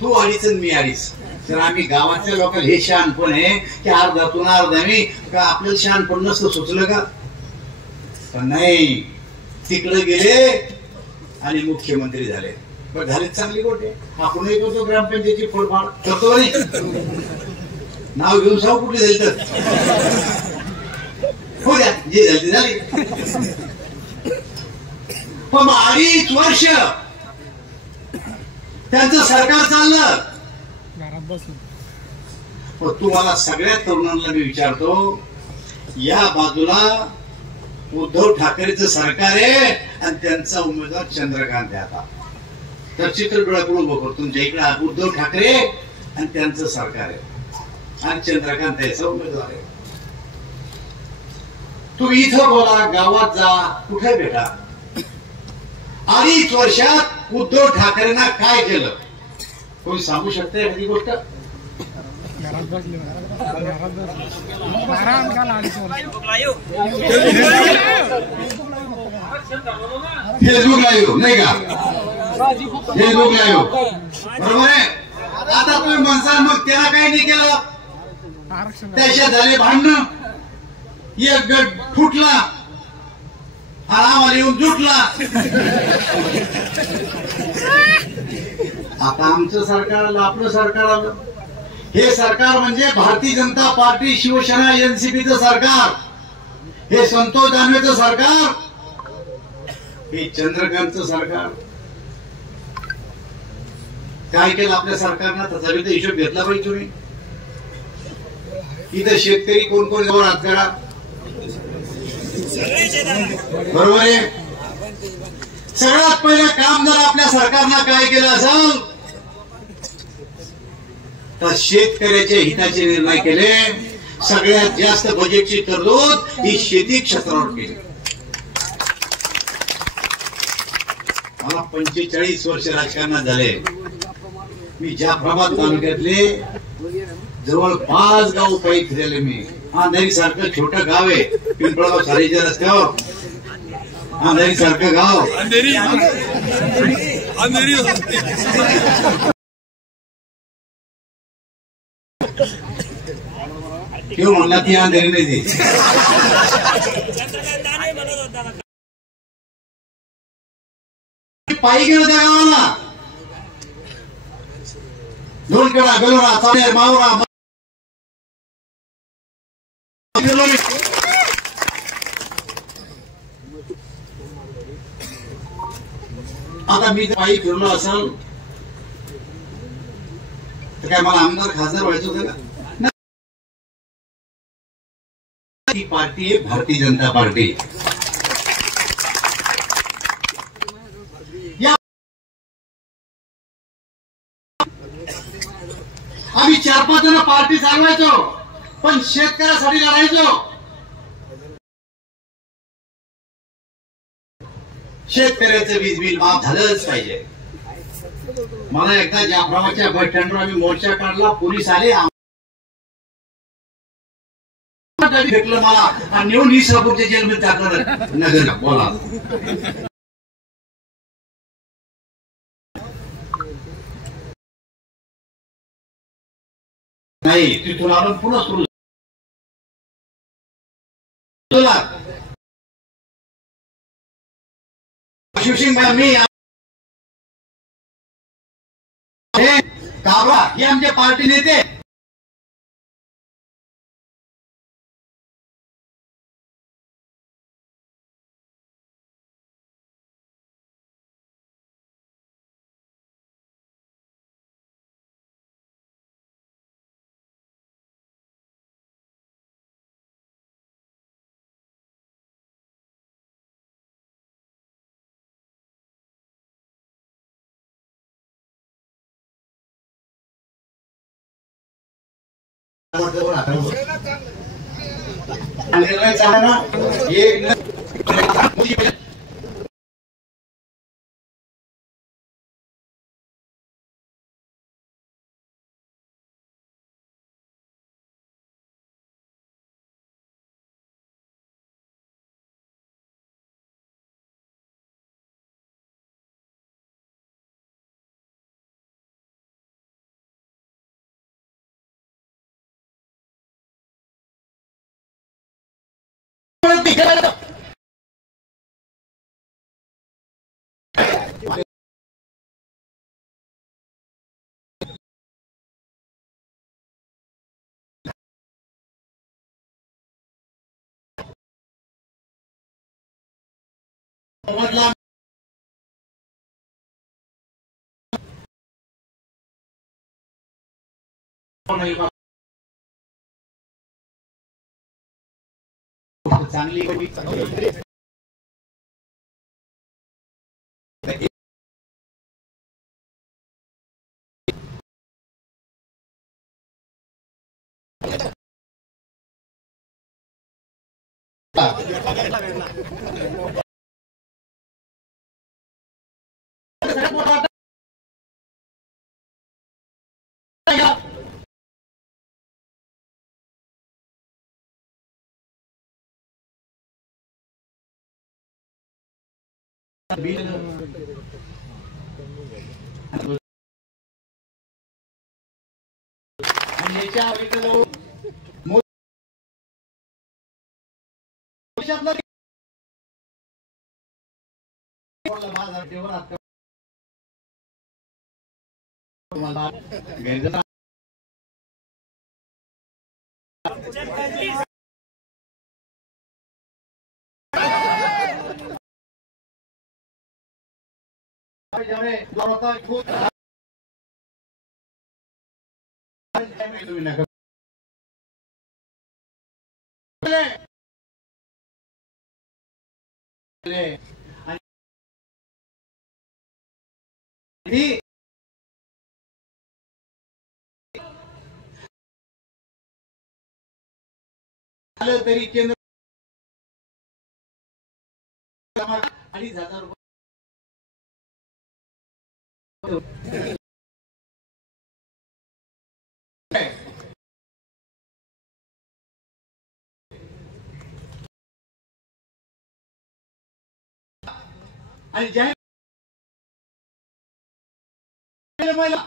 तू 2.5 मी 2.5. तर आम्ही गावातल्या लोकांना हे शहाणपण आहे की अर्धातून अर्धावी का आपल्याला शहाणपण नसतं सुचलं का? पण नाही, तिकडे गेले आणि मुख्यमंत्री झाले. पण झाले चांगली गोष्ट आहे. आपणही करतो ग्रामपंचायतीची फोडफाड करतो नाही, नाव घेऊन सांगू कुठे जाईल तर हो द्या, जे झाली झाली. पण 2.5 वर्ष त्यांचं सरकार चाललं. पण तुम्हाला सगळ्या तरुणांना मी विचारतो, या बाजूला उद्धव ठाकरेचं सरकार आहे आणि त्यांचा उमेदवार चंद्रकांत आहे. आता तर चित्र डोळ्यापुढे उभं करतो. तुमच्या इकडे उद्धव ठाकरे आणि त्यांचं सरकार आहे आणि चंद्रकांत याचा उमेदवार आहे. तुम्ही इथं बोला, गावात जा, कुठे भेटा. 2.5 वर्षात उद्धव ठाकरेंना काय केलं कोणी सांगू शकते एखादी गोष्ट? फेसबुक लाईव्ह नाही का? फेसबुक लाईव्ह बरोबर आहे. आता तुम्ही म्हणसाल मग त्याला काही नाही केलं, त्याच्यात झाले भांडण, एक गट फुटला, आम्हाला येऊन जुटला. आता आमचं सरकार आलं, आपलं सरकार आलं. हे सरकार म्हणजे भारतीय जनता पार्टी, शिवसेना, एनसीपीचं सरकार, हे संतोष दानवेचं सरकार, हे चंद्रकांतचं सरकार. काय केलं आपल्या सरकारनं त्याचा बी तर हिशोब घेतला पाहिजे तुम्ही. इथं शेतकरी कोण कोण जवळ हात करा, बरोबर आहे. सगळ्यात पहिलं काम जर आपल्या सरकारनं काय केलं असेल तर शेतकऱ्याच्या हिताचे निर्णय केले. सगळ्यात जास्त बजेटची तरतूद ही शेती क्षेत्रावर केली. मला 45 वर्ष राजकारणात झाले. मी जाफराबाद तालुक्यातले जवळ 5 गाव पायी फिरले. मी अंधारी सारखं छोटं गाव आहे, पिंपळगाव सारीच्या रस्त्यावर अंधारी सारखं गाव. किंवा म्हणला ती अंधेरी नाही ती. पायी गेलो त्या गावाला. 2 कडा बेलोरा चालेर मावरा आता मी पायी फिरलो असेल तर काय मला आमदार खासदार व्हायचं होतं का? ही पार्टी आहे भारतीय जनता पार्टी. आम्ही 4-5 जण पार्टी चालवायचो, पण शेतकऱ्यासाठी लढायचो. शेतकऱ्याचं वीज बिल माफ झालंच पाहिजे. मला एकदा जाफराबादच्या बस स्टँडवर आम्ही मोर्चा काढला, पोलीस आले, भेटलं मला आणि नेऊन इस्लापूरच्या जेलमध्ये टाकलं. नगर बोला नाही, तिथून आलो पुन्हा सुरू. शिवसिंग मी काबरा हे आमचे पार्टी नेते. चांगली आलं तरी केंद्र 2,500 रुपये आणि जाहीर महिला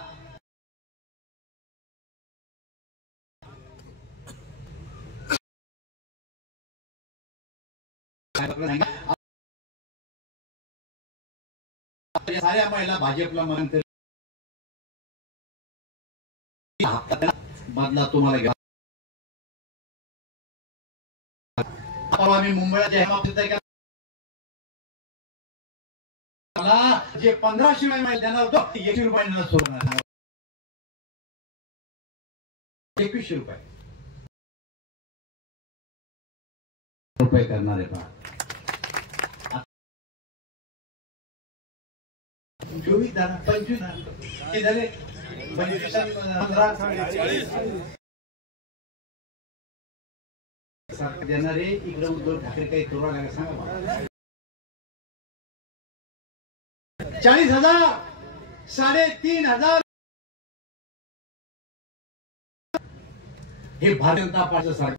साऱ्या महिला भाजपला म्हणून बदला तुम्हाला घ्या. आम्ही मुंबईला जाहीर मला जे 1500 रुपये देणार होतो 1 रुपये सोडणार 2100 रुपये करणार आहे. पहा 24 झाला 25 झाले 15 देणारे इकडे उद्धव ठाकरे काही करू लागला सांगा. 40,000 3,500 हे भारतीय जनता पार्टीचं सरकार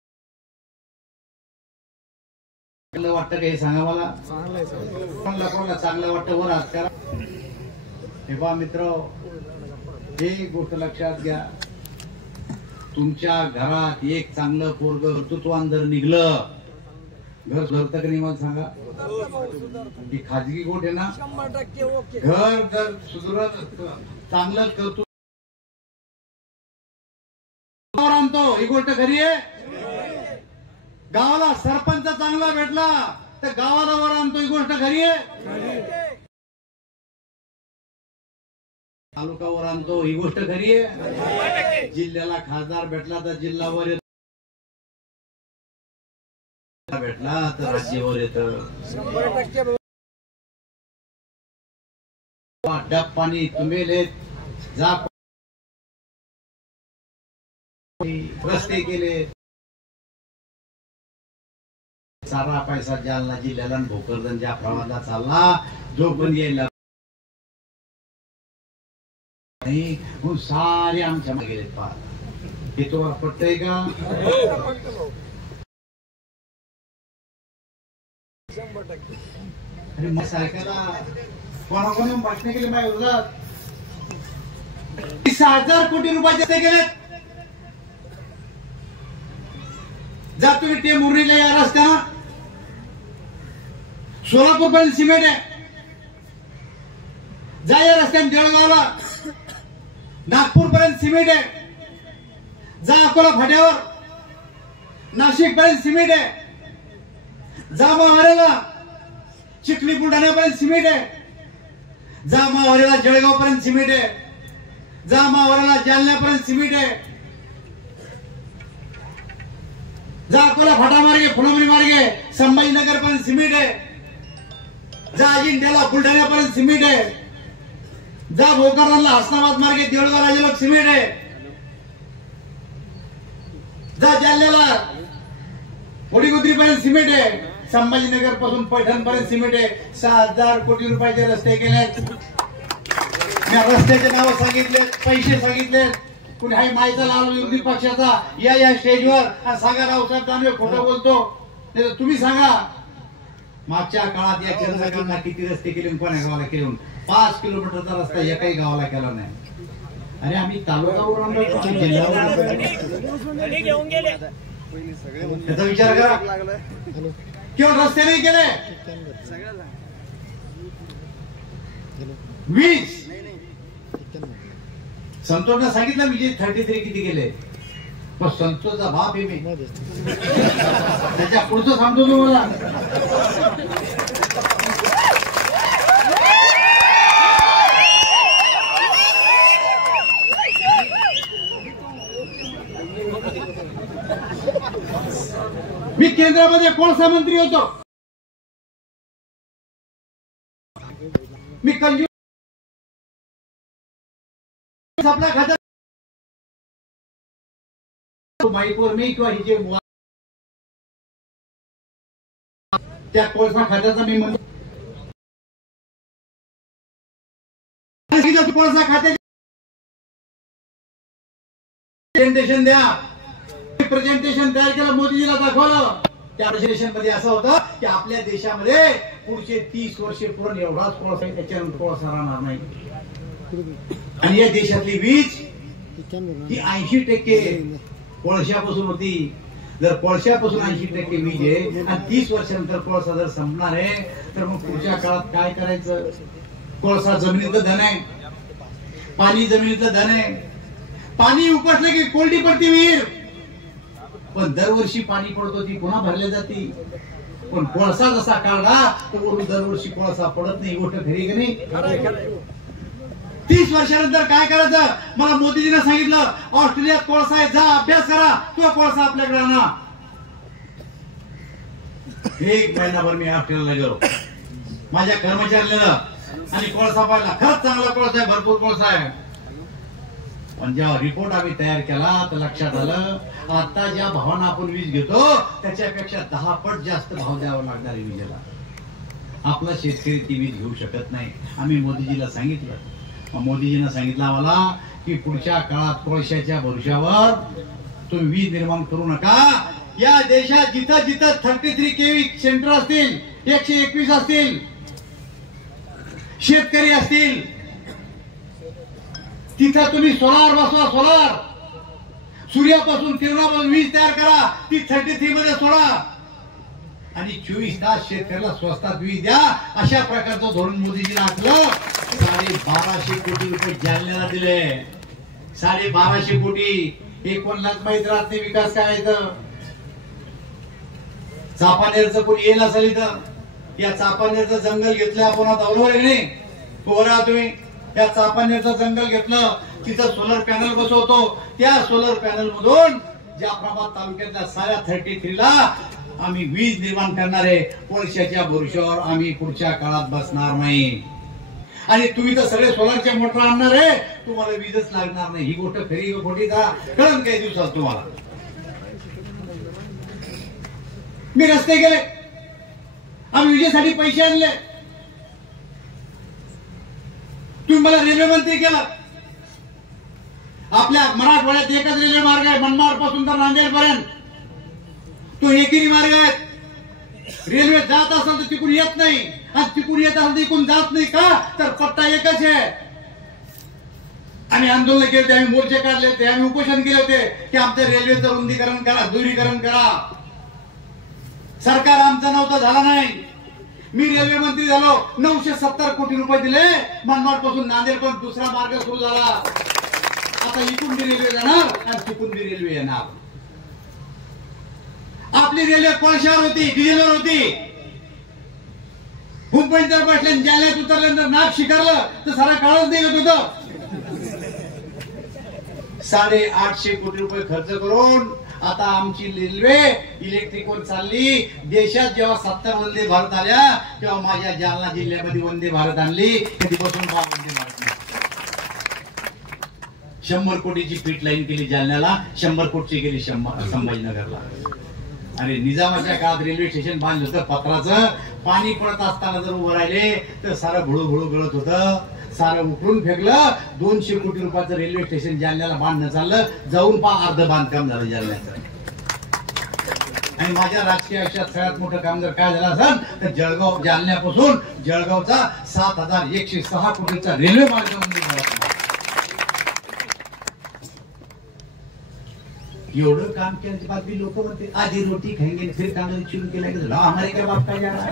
वाटतं का हे सांगा मला. कोणाला चांगलं वाटतं वर हात करा. हे पहा मित्र, एक गोष्ट लक्षात घ्या, तुमच्या घरात एक चांगलं पोरग कर्तृत्वान जर निघलं, घर भरतं का नाही मला सांगा. ही खाजगी गोष्ट आहे ना. घर जर सुधरत चांगलं कर्तृत्व आणतो, ही गोष्ट खरी आहे. गावाला सरपंच चांगला भेटला तर गावाला वर आणतो, ही गोष्ट खरी आहे. तालुकावर आणतो, ही गोष्ट खरी आहे. जिल्ह्याला खासदार भेटला तर जिल्हावर येतो, भेटला तर राज्यावर येतं. डब पाणी तुंबेले, जा रस्ते केले, सारा पैसा जालना जिल्ह्याला भोकरदन ज्या प्रमाणात चालला, जो पण यायला नाही सारे आमच्या मागे गेलेत. पहा हे तुम्हाला पटतंय का. अरे मग सरकारला कोणाकोणी भाषण केली माझ्या विरोधात. 30,000 कोटी रुपये जास्त गेलेत. जा तुम्ही ते मुरलीला या रस्त्यानं सोलापूर पर्यंत सिमेंट आहे. जा या रस्त्याने जळगावला नागपूर पर्यंत सिमेंट आहे. जा अकोला फाट्यावर नाशिक पर्यंत सिमेंट आहे. जा महाराला चिखली बुलढाण्यापर्यंत सिमेंट आहे. जा महाराला जळगाव पर्यंत सिमेंट आहे. जा महाराला जालन्यापर्यंत सिमेंट आहे. जा अकोला फाटा मार्गे फुलंब्री मार्गे संभाजीनगर पर्यंत सिमेंट आहे. जा अजिंठ्याला बुलढाण्यापर्यंत सिमेंट आहे. जा भोकरदनला हसनाबाद मार्गे देऊळगाव राजाला सिमेंट आहे. जा जालन्याला कोडीगुद्री पर्यंत सिमेंट आहे. संभाजीनगर पासून पैठण पर्यंत सिमेंट आहे. 6,000 कोटी रुपयाचे रस्ते केलेत. या रस्त्याचे नाव सांगितले, पैसे सांगितले. कुणी हाय माहिती लाल विरोधी पक्षाचा या स्टेजवर सांगा रावसाहेब दानवे खोटं बोलतो. तुम्ही सांगा मागच्या काळात या चंद्रकांना किती रस्ते केले, कोण्या गावाला केले. 5 किलोमीटरचा रस्ता एकाही गावाला केला नाही. अरे आम्ही तालुक्यावर त्याचा विचार करा. किंवा रस्ते नाही केले. वीज संतोषला सांगितलं मी 33 किती गेले. पण संतोषचा बाप आहे मी. त्याच्या पुढचं सांगतो तुम्हाला. मी केंद्रामध्ये कोळसा मंत्री होतो. मी कंजूस आपल्या खात्यात माईकवर मी किंवा हिचे त्या कोळसा खात्याचा मी म्हणतो कोळसा खात्याचे प्रेझेंटेशन द्या. प्रेझेंटेशन तयार केलं, मोदीजीला दाखवलं. त्या प्रेझेंटेशन मध्ये असं होतं की आपल्या देशामध्ये पुढचे 30 वर्षे पूर्ण एवढाच कोळसा, त्याच्यानंतर कोळसा राहणार नाही. आणि या देशातली वीज ही 80% कोळशापासून होती. जर कोळशापासून 80% वीज आहे आणि 30 वर्षानंतर कोळसा जर संपणार आहे तर मग पुढच्या काळात काय करायचं? कोळसा जमिनीतलं धन आहे, पाणी जमिनीतलं धन आहे. पाणी उपसलं की कोरडी पडती विहीर, पण दरवर्षी पाणी पडतो ती पुन्हा भरल्या जाते. पण कोळसा जसा काढला तर दरवर्षी कोळसा पडत नाही. गोष्ट खरी की नाही? 30 वर्षानंतर काय करायचं? मला मोदीजीने सांगितलं ऑस्ट्रेलियात कोळसा आहे, जा अभ्यास करा, तो कोळसा आपल्याकडे आणा. 1 महिनाभर मी ऑस्ट्रेलियाला गेलो माझ्या कर्मचाऱ्याला आणि कोळसा पाहिला. खरंच चांगला कोळसा आहे, भरपूर कोळसा आहे. पण जेव्हा रिपोर्ट आम्ही तयार केला तर लक्षात आलं आता ज्या भावानं आपण वीज घेतो त्याच्यापेक्षा 10 पट जास्त भाव द्यावा लागणार आहे विजेला. आपला शेतकरी ती वीज घेऊ शकत नाही. आम्ही मोदीजीला सांगितलं, मोदीजीनं सांगितलं आम्हाला की पुढच्या काळात कोळशाच्या भरोश्यावर तुम्ही वीज निर्माण करू नका. या देशात जिथं जिथं 33 केव्ही सेंटर असतील, 121 असतील, शेतकरी असतील, तिथं तुम्ही सोलार बसवा. सोलार सूर्यापासून किरणापासून वीज तयार करा, ती 33 मध्ये सोडा आणि 24 तास शेतकऱ्याला स्वस्तात वीज द्या. अशा प्रकारचं धोरण मोदीजीने आखलं. 1250 कोटी रुपये जालन्याला दिले. 1250 कोटी. 1,00,000 माहित राहत नाही विकास काय आहे तर. चापानेरचं कोणी येईल असेल इथं, या चापानेरचं जंगल घेतलं आपण आता, बरोबर आहे नाही? बरोबर तुम्ही या चापानेरचं जंगल घेतलं, तिथं सोलर पॅनल बसवतो. त्या सोलर पॅनल मधून जाफराबाद तालुक्यातल्या साऱ्या 33 ला आम्ही वीज निर्माण करणार आहे. कोळशाच्या भरोश्यावर आम्ही पुढच्या काळात बसणार नाही. आणि तुम्ही तर सगळे सोलरच्या मोटर आणणार आहे, तुम्हाला वीजच लागणार नाही. ही गोष्ट खरी का खोटी का कळण काही दिवसात तुम्हाला. मी रस्ते गेले, आम्ही विजेसाठी पैसे आणले, तुम्ही मला रेल्वे मंत्री केला. आपल्या मराठवाड्यात एकच रेल्वे मार्ग आहे, मनमाड पासून तर नांदेड पर्यंत. तो एकेरी मार्ग आहे. रेल्वे जात असेल तर तिकडून येत नाही आणि तिकडून येत असेल तर तिकडून जात नाही. का तर पट्टा एकच आहे. आम्ही आंदोलन केले होते, आम्ही मोर्चे काढले होते, आम्ही उपोषण केले होते की आमचं रेल्वेचं रुंदीकरण करा, दुरीकरण करा. सरकार आमचं नव्हतं, झालं नाही. मी रेल्वे मंत्री झालो, 970 कोटी रुपये दिले. मनमाड पासून नांदेड पण दुसरा मार्ग सुरू झाला. आता इकडून बी रेल्वे जाणार आणि तिकडून बी रेल्वे येणार. आपली रेल्वे कोळशावर होती, डिझेलवर होती. मुंबईत बसल्या जालन्यात उतरल्यानंतर नाक शिकारलं तर सारा काळच निघत होतं. 850 कोटी रुपये खर्च करून आता आमची रेल्वे इलेक्ट्रिकवर चालली. देशात जेव्हा 70 वंदे भारत आल्या तेव्हा माझ्या जालना जिल्ह्यामध्ये वंदे भारत आणली. कधीपासून वंदे भारत 100 कोटीची पीट लाईन केली जालन्याला, 100 कोटीची केली संभाजीनगरला. आणि निजामाच्या काळात रेल्वे स्टेशन बांधलं होतं पत्राचं. पाणी पडत असताना जर उभं राहिले तर सारं भुळू गळत होतं. सारं उकळून फेकलं. 200 कोटी रुपयाचं रेल्वे स्टेशन जालन्याला बांधणं चाललं. जाऊन अर्ध बांधकाम झालं जालन्याचं. आणि माझ्या राजकीय आयुष्यात सगळ्यात मोठं काम जर काय झालं असेल तर जळगाव, जालन्यापासून जळगावचा 7106 कोटीचा रेल्वे मार्ग मंजूर झाला. एवढं काम केल्याच्या बाद भी लोक म्हणते आधी रोटी खाएंगे फिर कांगड़ी शुरू केला की हमारे क्या बाप काय जाणार.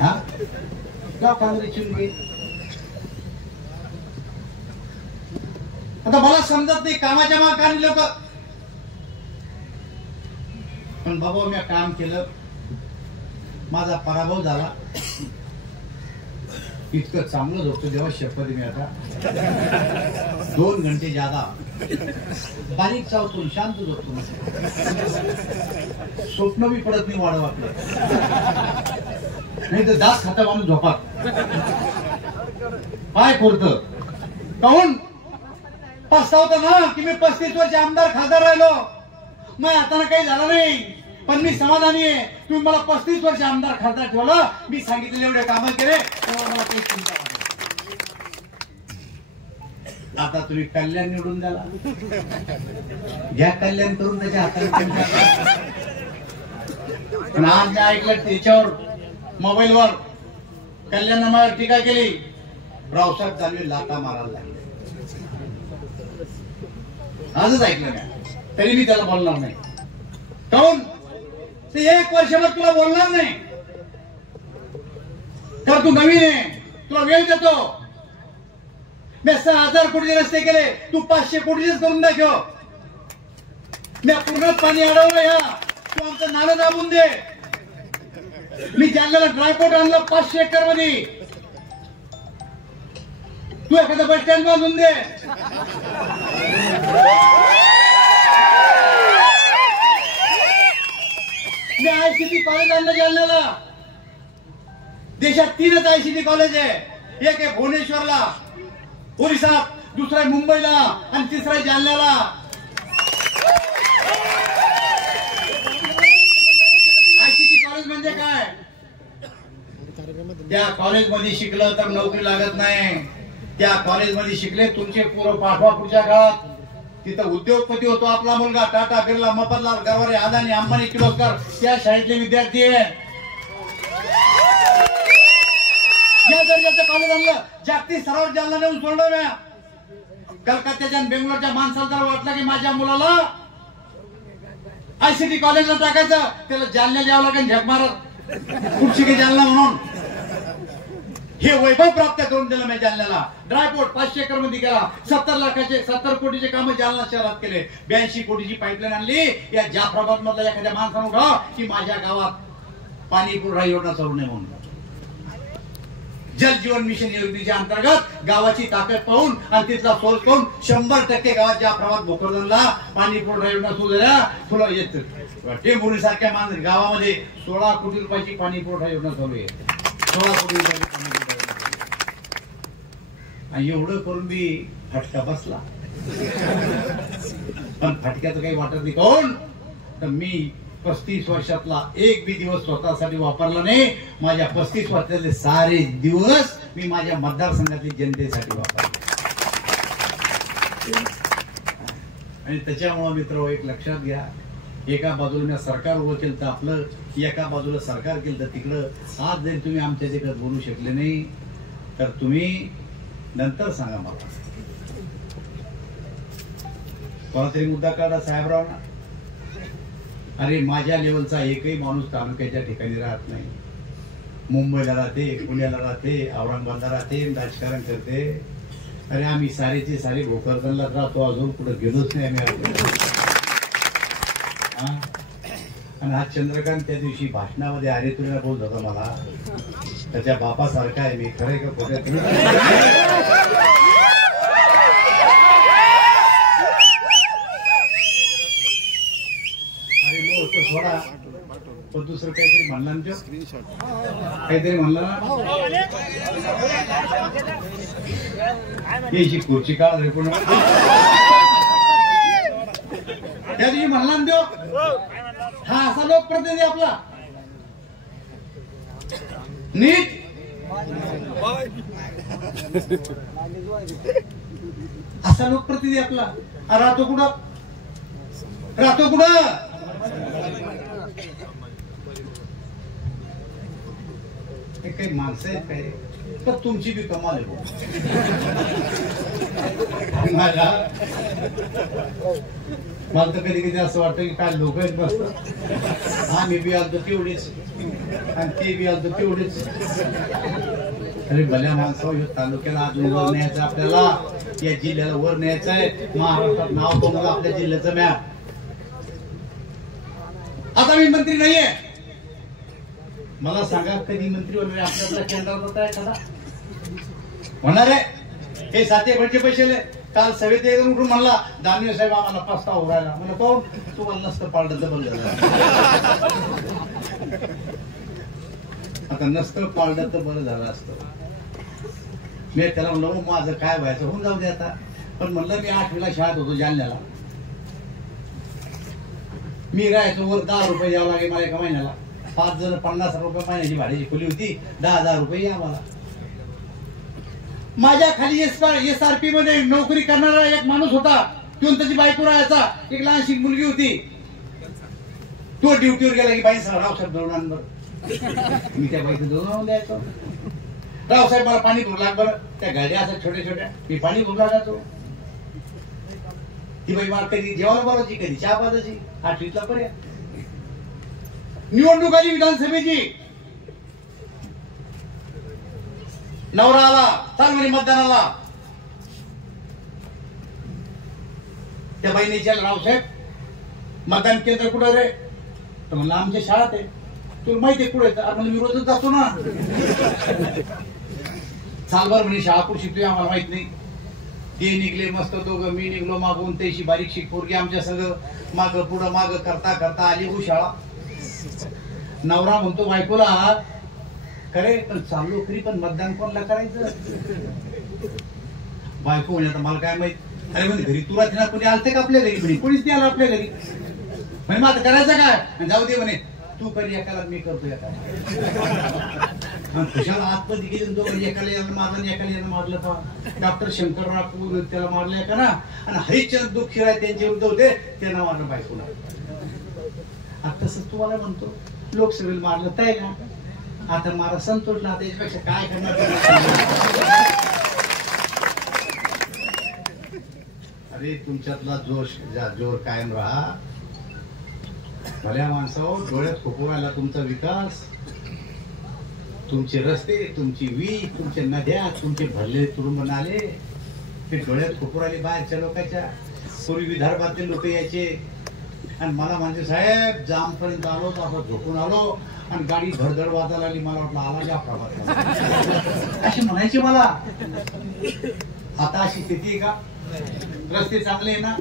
हा का कांगड़ी शुरू केली. आता मला समजत नाही कामाच्या मागे लोक. पण बाबा मी काम केलं, माझा पराभव झाला. इतकं चांगलं झोपतो जेव्हा शपथ मी आता 2 घंटे ज्यादा बारीक चावतो, शांत झोपतो. स्वप्न बी पडत नाही वाढव आपलं. नाही तर दास खाता माणूस झोपात पाय खोरत. काहून पस्तावतो ना की मी 35 वर्ष आमदार खासदार राहिलो. मग आता काही झालं नाही. पण मी समाधानी आहे. तुम्ही मला 35 वर्ष आमदार खासदार ठेवलं, मी सांगितलेले एवढे कामं केले, तेव्हा मला काही चिंता वाटत. आता तुम्ही कल्याण निवडून द्याला, घ्या कल्याण करून त्याच्या हातात. पण आज मी ऐकलं त्याच्यावर मोबाईलवर कल्याण माझ्यावर टीका केली, रावसाहेब दानवे लाथा मारायला लागले. आजच ऐकलं नाही, तरी मी त्याला बोलणार नाही. काऊन ते 1 वर्षभर तुला बोलणार नाही, तर तू नवीन आहे, तुला वेळ देतो. मी 6000 कोटीचे रस्ते केले, तू 500 कोटीचेच करून दाखव. मी पूर्ण पाणी अडवलं, या तू आमचं नालं दाबून दे. मी जालन्याला ड्रायपोर्ट आणलं 500 एकर मध्ये, तू एखादं बस स्टँड बांधून दे. मी ICT कॉलेज आणलं जालन्याला. देशात 3च ICT कॉलेज आहे, एक आहे भुवनेश्वरला, ओरिसात, दुसरा आहे मुंबईला आणि तिसरा आहे जालन्याला. ICT कॉलेज म्हणजे काय? त्या कॉलेजमध्ये शिकलं तर नोकरी लागत नाही. त्या कॉलेजमध्ये शिकले तुमचे पूर्व पाठवा पुढच्या काळात. तिथं उद्योगपती होतो आपला मुलगा, टाटा, बिर्ला, मफतलाल, गरवारे, अदानी, अंबानी, किर्लोस्कर, त्या शाळेतले विद्यार्थी आहे. या दर्जाचं कॉलेज आणलं, जागतिक स्तरावर जालना नेऊन सोडलं. म्या कलकत्त्याच्या आणि बेंगलोरच्या माणसाला जर वाटलं की माझ्या मुलाला ICT कॉलेजला टाकायचं, त्याला जालन्याला यावं लागेल झक मारत, कुठची की जालना म्हणून. हे वैभव प्राप्त करून दिलं मी जालन्याला. ड्रायपोर्ट 500 एकर मध्ये केला, 70 कोटीचे काम जालना शहरात केले. 82 कोटीची पाईपलाईन आणली. या जाफराबाद मधल्या एखाद्या माणसानं उठा की माझ्या गावात पाणी पुरवठा योजना चालू नाही म्हणून. जल जीवन मिशन योजनेच्या अंतर्गत गावाची ताकद पाहून आणि तिथला सोर्स पाहून 100% गावात जाफराबाद भोकरदनला पाणी पुरवठा योजना सुरू झाल्या. तुला येत टेंभुर्णी सारख्या गावामध्ये 16 कोटी रुपयाची पाणी पुरवठा योजना चालू आहे. 16 कोटी रुपयाची पाणी पुरवठा योजना. आणि एवढं करून मी फटका बसला, पण फटक्याचं काही वाटत नाही. कोण तर मी 35 वर्षातला एक बी दिवस स्वतःसाठी वापरला नाही. माझ्या 35 वर्षातले सारे दिवस मी माझ्या मतदारसंघातील जनतेसाठी वापरले. आणि त्याच्यामुळे मित्र एक लक्षात घ्या, एका बाजूला मी सरकार उभं केलं तर आपलं, एका बाजूला सरकार केलं तर तिकडं. आज जरी तुम्ही आमच्या तिकडे बोलू शकले नाही तर तुम्ही नंतर सांगा मला. कोणतरी मुद्दा काढा साहेबरावना. अरे माझ्या लेवलचा एकही माणूस तालुक्याच्या ठिकाणी राहत नाही. मुंबईला राहते, पुण्याला राहते, औरंगाबादला राहते, राजकारण करते. अरे आम्ही सारेचे सारे भोकरदनला राहतो, अजून पुढे गेलोच नाही आम्ही. आणि हा चंद्रकांत त्या दिवशी भाषणामध्ये अरे तुला बोलत होता मला, त्याच्या बापासारखा आहे मी. खरंय का खोट्या? थोडा पण दुसरं काहीतरी म्हणला ना, काहीतरी म्हणला याची खुर्ची काढ रे पुन्हा. त्या दिवशी म्हणला ना तो, हा असा लोकप्रतिनिधी आपला नीट. असा लोकप्रतिनिधी आपला. राहतो कुठं? राहतो कुठं? काही माणसं आहेत काय, तर तुमची बी कमाल आहे. मला तर कधी कधी असं वाटतं की काय लोक आहेत बसतात. आम्ही बी आलतो तेवढेच आणि ते बी आलतो तेवढेच. अरे भल्या माणसं, तालुक्याला अजून वर न्यायचं आपल्याला, या जिल्ह्याला वर न्यायचं आहे. महाराष्ट्रात नाव कमवलं आपल्या जिल्ह्याचं मॅप. आता मी मंत्री नाहीये, मला सांगा कधी मंत्री वगैरे आपल्याला केंद्रात होता एखादा होणार आहे? हे सातेभरचे पैसे काल सभेत एकदम उठून म्हणला दानवे साहेब आम्हाला प्रस्ताव उघडायला. म्हणलं कोण? तुम्हाला नसतं पाळलं तर बंद झालं. आता नसतं पाळलं तर बरं झालं असतं. मी त्याला म्हणलं माझं काय व्हायचं होऊन जाऊ दे आता. पण म्हणलं मी 8वीला शाळेत होतो जालन्याला. मी राहायचो वर 10 रुपये द्यावं लागे मला एका महिन्याला. 5 जण 50 रुपये महिन्याची भाड्याची खोली होती. 10,000 रुपये आम्हाला. माझ्या खाली SRP मध्ये नोकरी करणारा एक माणूस होता. तो त्याची बायको राहायचा. एक लहानशी मुलगी होती. तो ड्युटीवर गेला की बाई रावसाहेब दळून आण बरं. मी त्या बाईचं दळून द्यायचो. रावसाहेब मला पाणी भरू लाग बरं. त्या गाड्या असं छोट्या छोट्या मी पाणी भरू लागायचो. ती बाई मला कधी जेवायला बोलायची कधी चहा पाजायची. 8वीतला पर्यंत. निवडणूक आली विधानसभेची. नवरा आला चाल म्हणे मतदानाला. त्या बाईने विचारलं रावसाहेब मतदान केंद्र कुठं रे? तर म्हणलं आमच्या शाळेत आहे. तुला माहिती आहे कुठे? म्हणजे मी रोजच जातो ना. चाल बरं म्हणे शाळा कुठे शिकतोय आम्हाला माहित नाही. ते निघले मस्त दोघं. मी निघलो मागून. त्याशी बारीकशी पोरगी आमच्या संग माग पुढं माग करता करता आली हो शाळा. नवरा म्हणतो बायकोला खरे पण चाललो खरी पण मतदान कोणाला करायचं? बायको म्हणजे आता मला काय माहित. अरे म्हणजे घरी तुला तिला कोणी आलते का आपल्या घरी? म्हणे कोणीच नाही आलं आपल्या घरी. म्हणे मग आता करायचं काय? जाऊ दे म्हणे तू करी एकाला मी करतो एकाला. खुशाला आतमध्ये गेले दोघं. एकाला यानं मारलं एकाला यानं मारलं. का डॉक्टर शंकरराव त्याला मारलं एका ना. आणि हरिश्चंद्र दुःखीराय त्यांचे विरुद्ध होते त्यांना मारलं बायकोला. आता तसंच तुम्हाला म्हणतो लोकसभेला मारलं तय का? आता मारा संतोषला. त्याच्यापेक्षा काय करणार? अरे तुमच्यातला जोर कायम राहा. भल्या माणसावर डोळ्यात खोपवायला तुमचा विकास, तुमचे रस्ते, तुमची वीज, तुमच्या नद्या, तुमचे भरले तुरुंब नाले ते डोळ्यात खोपूर आले बाहेरच्या लोकांच्या. पूर्वी विदर्भातील लोक यायचे आणि मला म्हणजे साहेब जामपर्यंत आलो तर आपण झोपून आलो आणि गाडी धडधड वाजायला लागली. मला वाटलं आला ज्या प्रभात अशी म्हणायची मला. आता अशी स्थिती आहे का? रस्ते चांगले आहे ना?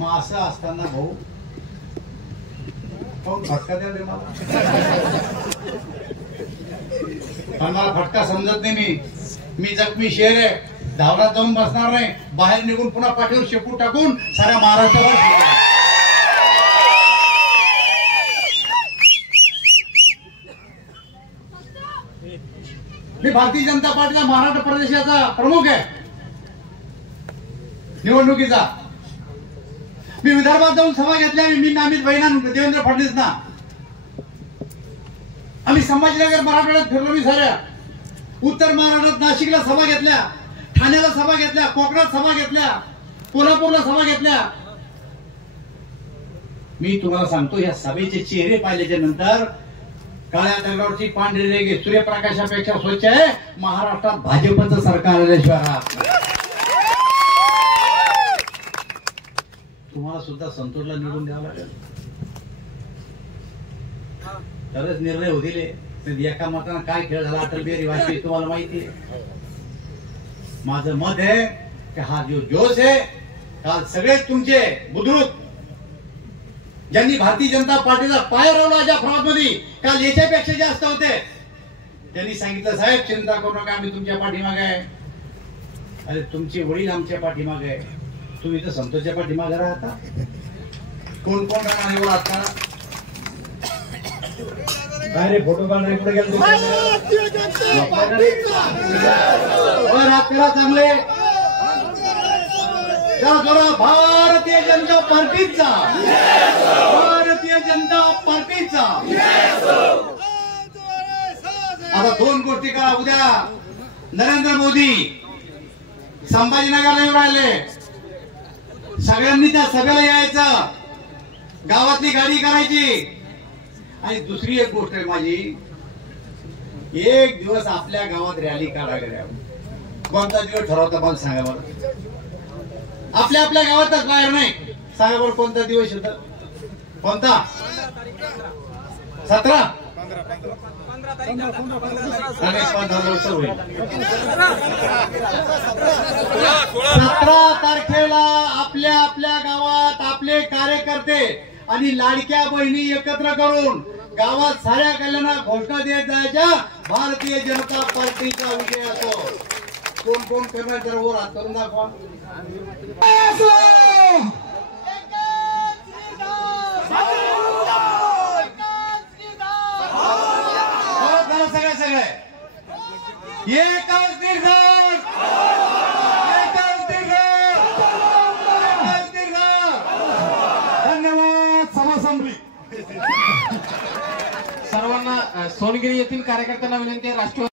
मग असं असताना भाऊ फटका द्या रे मला. पण मला फटका समजत नाही. मी जखमी शेर आहे. धावरात जाऊन बसणार नाही. बाहेर निघून पुन्हा पाठीवर शेपू टाकून साऱ्या महाराष्ट्रावर मी भारतीय जनता पार्टीचा महाराष्ट्र प्रदेशाचा प्रमुख आहे निवडणुकीचा. मी विदर्भात जाऊन सभा घेतल्या. मी नामित बहिणा देवेंद्र फडणवीस ना. आम्ही संभाजीनगर मराठवाड्यात फिरलो. मी साऱ्या उत्तर महाराष्ट्रात नाशिकला सभा घेतल्या, ठाण्याला सभा घेतल्या, कोकणात सभा घेतल्या, कोल्हापूरला सभा घेतल्या. मी तुम्हाला सांगतो या सभेचे चेहरे पाहिल्याच्या नंतर काळ्या दगडावरची पांढरी रेघ सूर्यप्रकाशापेक्षा स्वच्छ आहे. महाराष्ट्रात भाजपचं सरकार आल्याशिवाय तुम्हाला सुद्धा संतोषला निवडून द्यावं लागेल. तरच निर्णय होतील. एका मतानं काय खेळ झाला अटल बिहारी वाजपेयी तुम्हाला माहिती आहे. माझं मत आहे की हा जो जोश आहे काल सगळे तुमचे बुद्रुक ज्यांनी भारतीय जनता पार्टीचा पाय रोवला ज्या मध्ये काल याच्यापेक्षा जास्त होते. त्यांनी सांगितलं साहेब चिंता करू नका आम्ही तुमच्या पाठीमागे आहे. अरे तुमचे वडील आमच्या पाठीमागे आहे. तुम्ही तर संतोषच्या पाठीमागे राहता. कोण कोण राहणार एवढा आता काय रे फोटो काढणार कुठे गेलो? चांगले भारतीय जनता पार्टीचा, भारतीय जनता पार्टीचा. आता 2 गोष्टी करा. उद्या नरेंद्र मोदी संभाजीनगरला येऊन राहिले. सगळ्यांनी त्या सभेला यायचं. गावातली गाडी करायची. आणि दुसरी एक गोष्ट आहे माझी, एक दिवस आपल्या गावात रॅली काढायला. कोणता दिवस ठरवता मला सांगा बरं. आपल्या आपल्या गावातच बाहेर नाही. सांगा बरं कोणता दिवस होता? कोणता? 17 तारखेला आपल्या आपल्या गावात आपले कार्यकर्ते आणि लाडक्या बहिणी एकत्र करून गावात साऱ्या कल्याणा घोषणा देत जायच्या. भारतीय जनता पार्टीचा विजय असो. कोण कोण करणार जरा वर हात करून दाखवा. सगळे एकच दीर्घ धन्यवाद. सभा संपली. सर्वांना सोनगिरी येथील कार्यकर्त्यांना विनंती आहे, राष्ट्रवादी